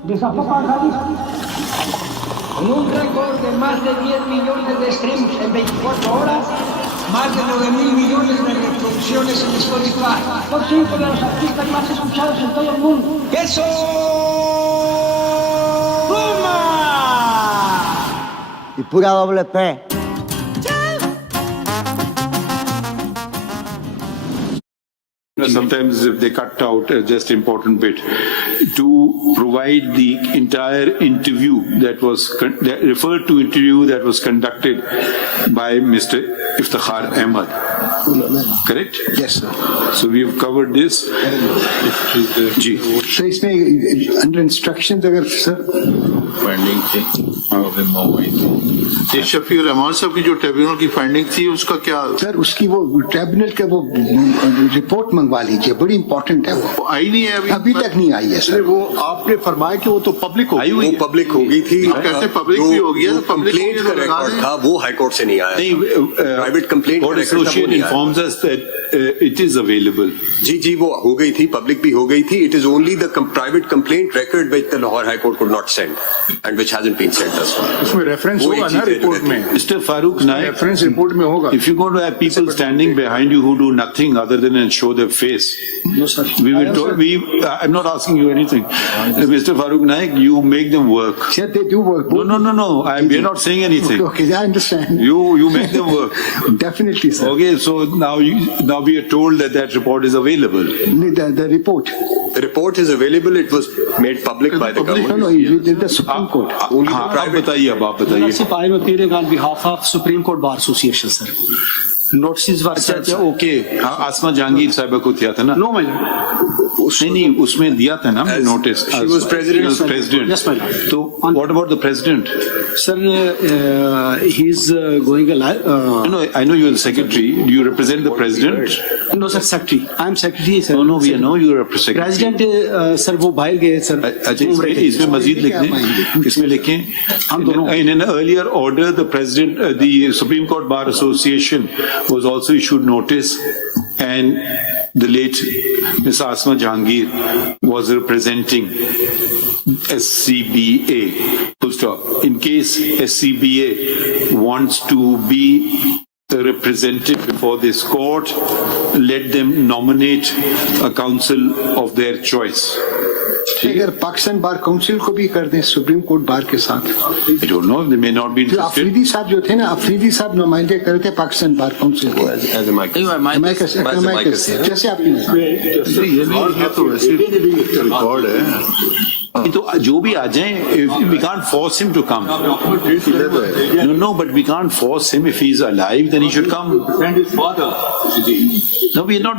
desafocan Jalisco con un récord de más de 10 millones de streams en 24 horas, más de 9.000 millones de reproducciones en Spotify, por 5 de los artistas más escuchados en todo el mundo. ¡Eso! ¡Puma! Y pura doble P. Sometimes if they cut out just important bit to provide the entire interview that was referred to interview that was conducted by Mr. Iftikhar Ahmed. Correct? Yes, sir. So we have covered this. जी. So इसमें under instructions अगर sir finding थी शफीर रहमान साहब की जो tribunal की finding थी उसका क्या सर, उसकी वो ट्रिब्यूनल का वो रिपोर्ट मंगवा लीजिए, बड़ी इंपॉर्टेंट है वो. आई नहीं है अभी तक नहीं आई है सर. वो आपने फरमाया कि वो तो पब्लिक हो गई. वो पब्लिक हो गई थी. कैसे पब्लिक भी हो गया? कंप्लेंट का रिकॉर्ड था वो हाई कोर्ट से नहीं आया. Private complaint informs us that it is available. जी वो हो गई थी, पब्लिक भी हो गई थी. It is only the private complaint record which the Lahore High Court could not send and which hasn't been sent thus far. उसमें reference होगा ना रिपोर्ट में. Mr. Farooq Naik, reference report में होगा. if you're going to have people standing behind you who do nothing other than show their face, no, sir. I'm not asking you anything. Mr. Farooq Naik, you make them work. Sir, they do work. No. We're not saying anything. Okay, I understand. You make them work. Definitely, sir. Okay, so now we are told that report is available. The report. The report is available. It was made public by the government. No, you did the Supreme Court. Only the private. आप बताइए. I am appearing on behalf of Supreme Court Bar Association, sir. Notices were sent. Okay, Asma Jahangir sahab को दिया था ना? No, my नहीं, उसमें दिया था ना notice. She was president. Yes, my lord. तो what about the president? Sir, he is going alive. I know you're the secretary. Do you represent the president? No, sir, secretary. I am secretary, sir. No, we know you are a secretary. President, sir, वो बाहर गए, sir. अच्छा, इसमें मजीद लिख दें. इसमें लिखें. In an earlier order, the president, the Supreme Court Bar Association was also issued notice, and the late Ms. Asma Jahangir was representing SCBA. Full stop. In case SCBA wants to be represented before this court, let them nominate a counsel of their choice. अगर Pakistan bar council को भी कर दें supreme court bar के साथ. I don't know. They may not be interested. Afridi साहब जो थे ना, अफरीदी साहब नुमाइंदे करते पाकिस्तान बार काउंसिल को. जैसे आपकी ये तो वैसे रिकॉर्ड है तो जो भी आ जाए, we can't force him to come. No, but we can't force him. If he's alive, then he should come. And his father. No, we're not.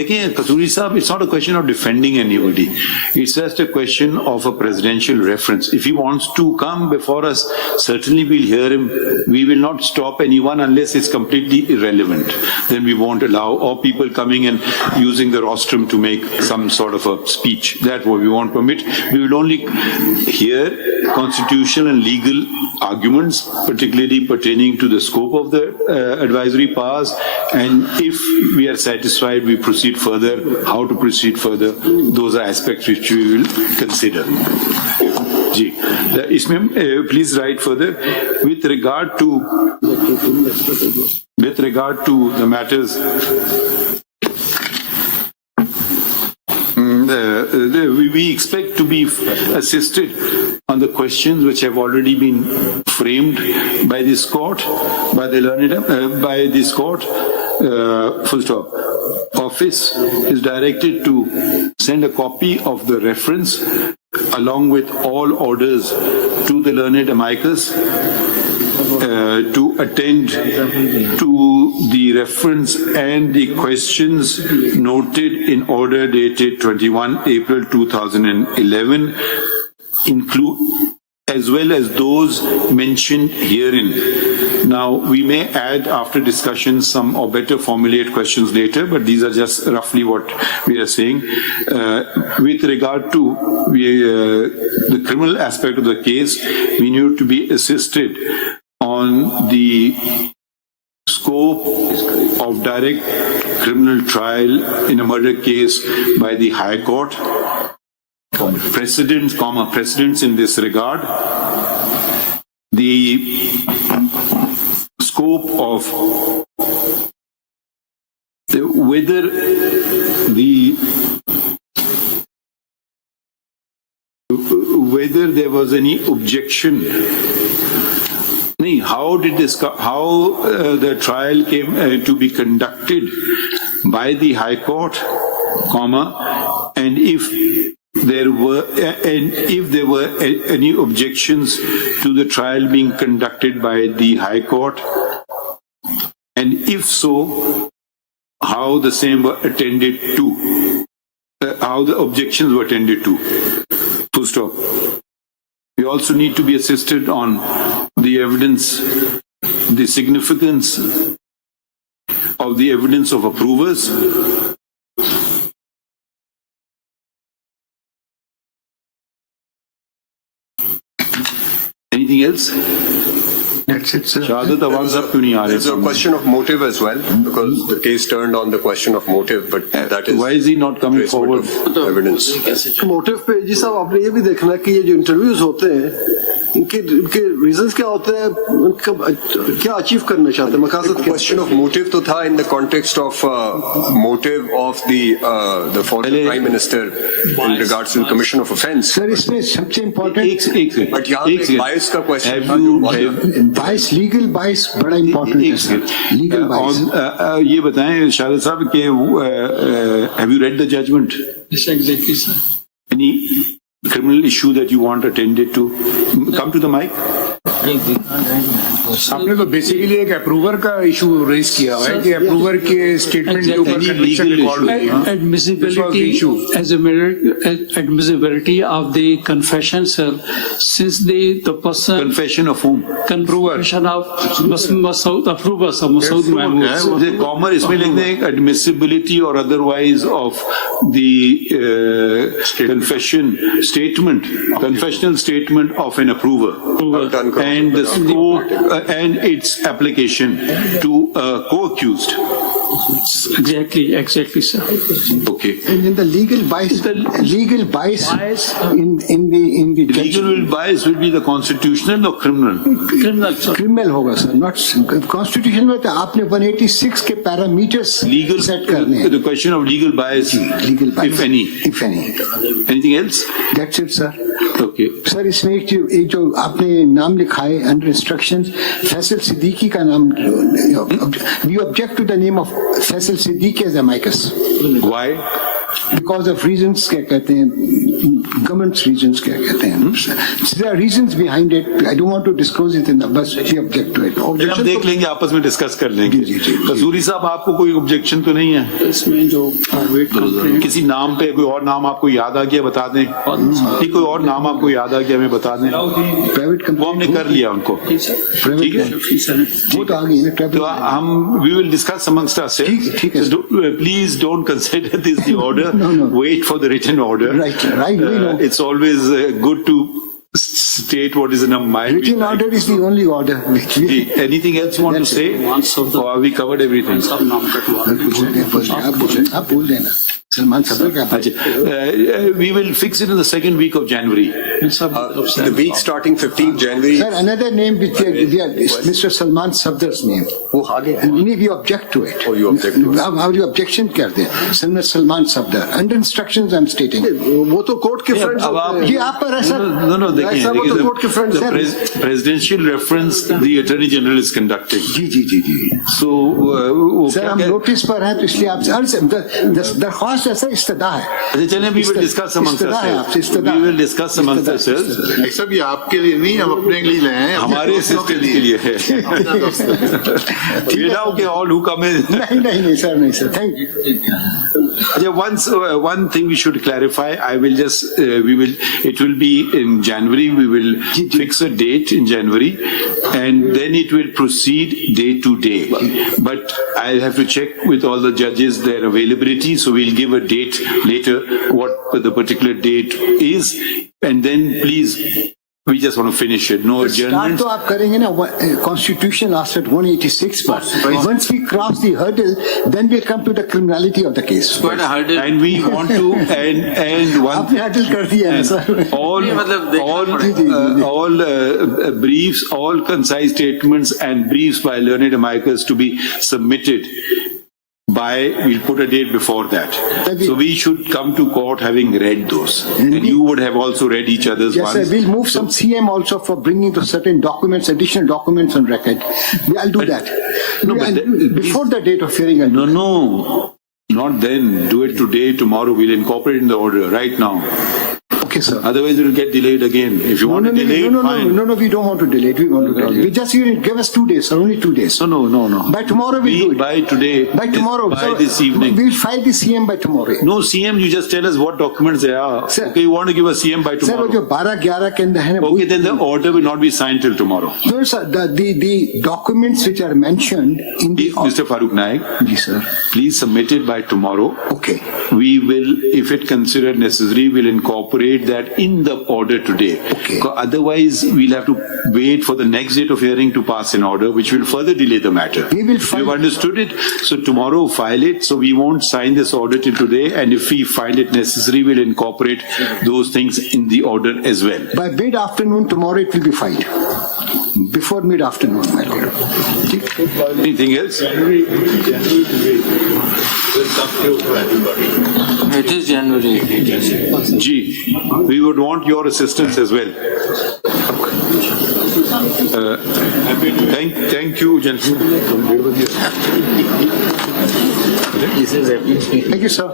देखिए, Kasturi Sahab, it's not a question of defending anybody. It's just a question of a presidential reference. If he wants to come before us, certainly we'll hear him. We will not stop anyone unless it's completely irrelevant. Then we won't allow, or people coming and using the rostrum to make some sort of a speech. That we won't permit. We will only hear constitutional and legal arguments, particularly pertaining to the scope of the advisory powers, and if we are satisfied, we proceed further. How to proceed further? Those are aspects which we will consider. जी, इसमें please write further with regard to the matters. We expect to be assisted on the questions which have already been framed by this court, by the learned, by this court. Full stop. Office is directed to send a copy of the reference along with all orders to the learned amicus to attend to the reference and the questions noted in order dated 21 April 2011, as well as those mentioned herein. Now, we may add after discussion some or better formulate questions later, but these are just roughly what we are saying. With regard to the criminal aspect of the case, we need to be assisted on the scope of direct criminal trial in a murder case by the High Court, precedents in this regard, the scope of whether there was any objection. How the trial came to be conducted by the High Court, and if there were any objections to the trial being conducted by the High Court, and if so, how the same were attended to, how the objections were attended to. Full stop. We also need to be assisted on the evidence, the significance of the evidence of approvers. Anything else? That's it, sir. There's a question of motive as well, because the case turned on the question of motive, but that is... Why is he not coming forward? Evidence. Motive पे जी साहब आपने ये भी देखना कि ये जो interviews होते हैं इनके रीजंस क्या होते हैं, क्या अचीव करना चाहते हैं, मकसद क्या? Question of motive तो था in the context of motive of the former Prime Minister in regards to the commission of offence. Sir इसमें सबसे इम्पोर्टेंट But यहाँ पे bias का question था. बाइस, लीगल बाइस बड़ा इम्पोर्टेंट है सर. लीगल बाइस. ये बताएं शाहिद साहब के have you read the judgment? Yes, exactly, sir. Any criminal issue that you want attended to? Come to the mic. आपने तो बेसिकली एक अप्रूवर का इशू रेज किया है कि अप्रूवर के स्टेटमेंट के ऊपर कन्विक्शन रिकॉर्ड हुई है. Admissibility of the confession, sir, since the person confession of whom? Confession of Masood approver, Masood Mahmood. The comma इसमें लिख दें admissibility or otherwise of the confessional statement of an approver. And the scope and its application to a co-accused. Exactly, sir. Okay. And in the legal bias in the legal bias will be the constitutional or criminal? Criminal होगा sir, not constitutional में तो आपने 186 के parameters legal set करने हैं. The question of legal bias, if any. Anything else? That's it, sir. Okay. Sir इसमें एक जो आपने नाम लिखा है under instructions, फैसल सिद्दीकी का नाम. We object to the name of Faisal Siddiqui as amicus. Why? because of reasons क्या कहते हैं, government's reasons क्या कहते हैं. There are reasons behind it. I don't want to disclose it in the bus. We object to it. हम देख लेंगे, आपस में डिस्कस कर लेंगे. कसूरी साहब, आपको कोई ऑब्जेक्शन तो नहीं है इसमें जो किसी नाम पे? कोई और नाम आपको याद आ गया बता दें. ठीक, कोई और नाम आपको याद आ गया हमें बता दें. वो हमने कर लिया उनको. ठीक है, वो तो आ गई ना. तो हम we will discuss amongst ourselves. ठीक है. Please don't consider this the order. Wait for the written order. Right. It's always good to state what is in our mind. Written order is the only order. Anything else you want to say? Or have we covered everything? आप बोल देना. Salman Sabr ka. We will fix it in the second week of January. The week starting 15th January. Sir, another name which is Mr. Salman Sabdar's name. And we object to it. Oh, you object to it. How you objection करते हैं? Salman Sabdar. Under instructions I'm stating. वो तो court के friends होते हैं. जी आप पर ऐसा. No, ऐसा वो तो कोर्ट के फ्रेंड्स हैं. The presidential reference the Attorney General is conducting. जी. So, सर हम नोटिस पर हैं तो इसलिए आपसे दरख्वास्त ऐसा इस्तदा है. चलें, we will discuss amongst ourselves. We will discuss amongst ourselves. ऐसा भी आपके लिए नहीं, हम अपने लिए लाए हैं. हमारे असिस्टेंट के लिए है. You know, all who come in. नहीं sir. Thank you. One thing we should clarify. It will be in January. We will fix a date in January, and then it will proceed day to day. But I'll have to check with all the judges their availability. So we'll give a date later, what the particular date is, and then please. We just want to finish it. No adjournment. तो आप करेंगे ना. Constitution asked at 186 पर. Once we cross the hurdle, then we'll come to the criminality of the case. Quite a hurdle. And we want to and one. आपने hurdle कर दिया है sir. All briefs, all concise statements and briefs by learned amicus to be submitted. We'll put a date before that. So we should come to court having read those. And you would have also read each other's ones. Yes, sir. We'll move some CM also for bringing the certain documents, additional documents on record. I'll do that. Before the date of hearing. No. Not then. Do it today, tomorrow. We'll incorporate it in the order right now. Okay, sir. Otherwise, it will get delayed again. If you want to delay it, fine. No, we don't want to delay it. We want to delay it. We just give us 2 days, sir. Only 2 days. No. By tomorrow we'll do it. By today. By tomorrow. By this evening. We'll file the CM by tomorrow. No, CM, you just tell us what documents they are. Sir, okay, you want to give a CM by tomorrow. Sir, जो 12-11 के अंदर है ना. Okay, then the order will not be signed till tomorrow. No, sir. The documents which are mentioned in the... Mr. Farooq Naik. Yes, sir. Please submit it by tomorrow. Okay. We will, if it considered necessary, we'll incorporate that in the order today. Okay. Otherwise, we'll have to wait for the next date of hearing to pass an order, which will further delay the matter. We will file. You've understood it? So tomorrow file it. So we won't sign this order till today. And if we find it necessary, we'll incorporate those things in the order as well. By mid-afternoon tomorrow, it will be filed. Before mid-afternoon, my lord. Anything else? It is January. G. We would want your assistance as well. Thank you, gentlemen. Thank you, sir.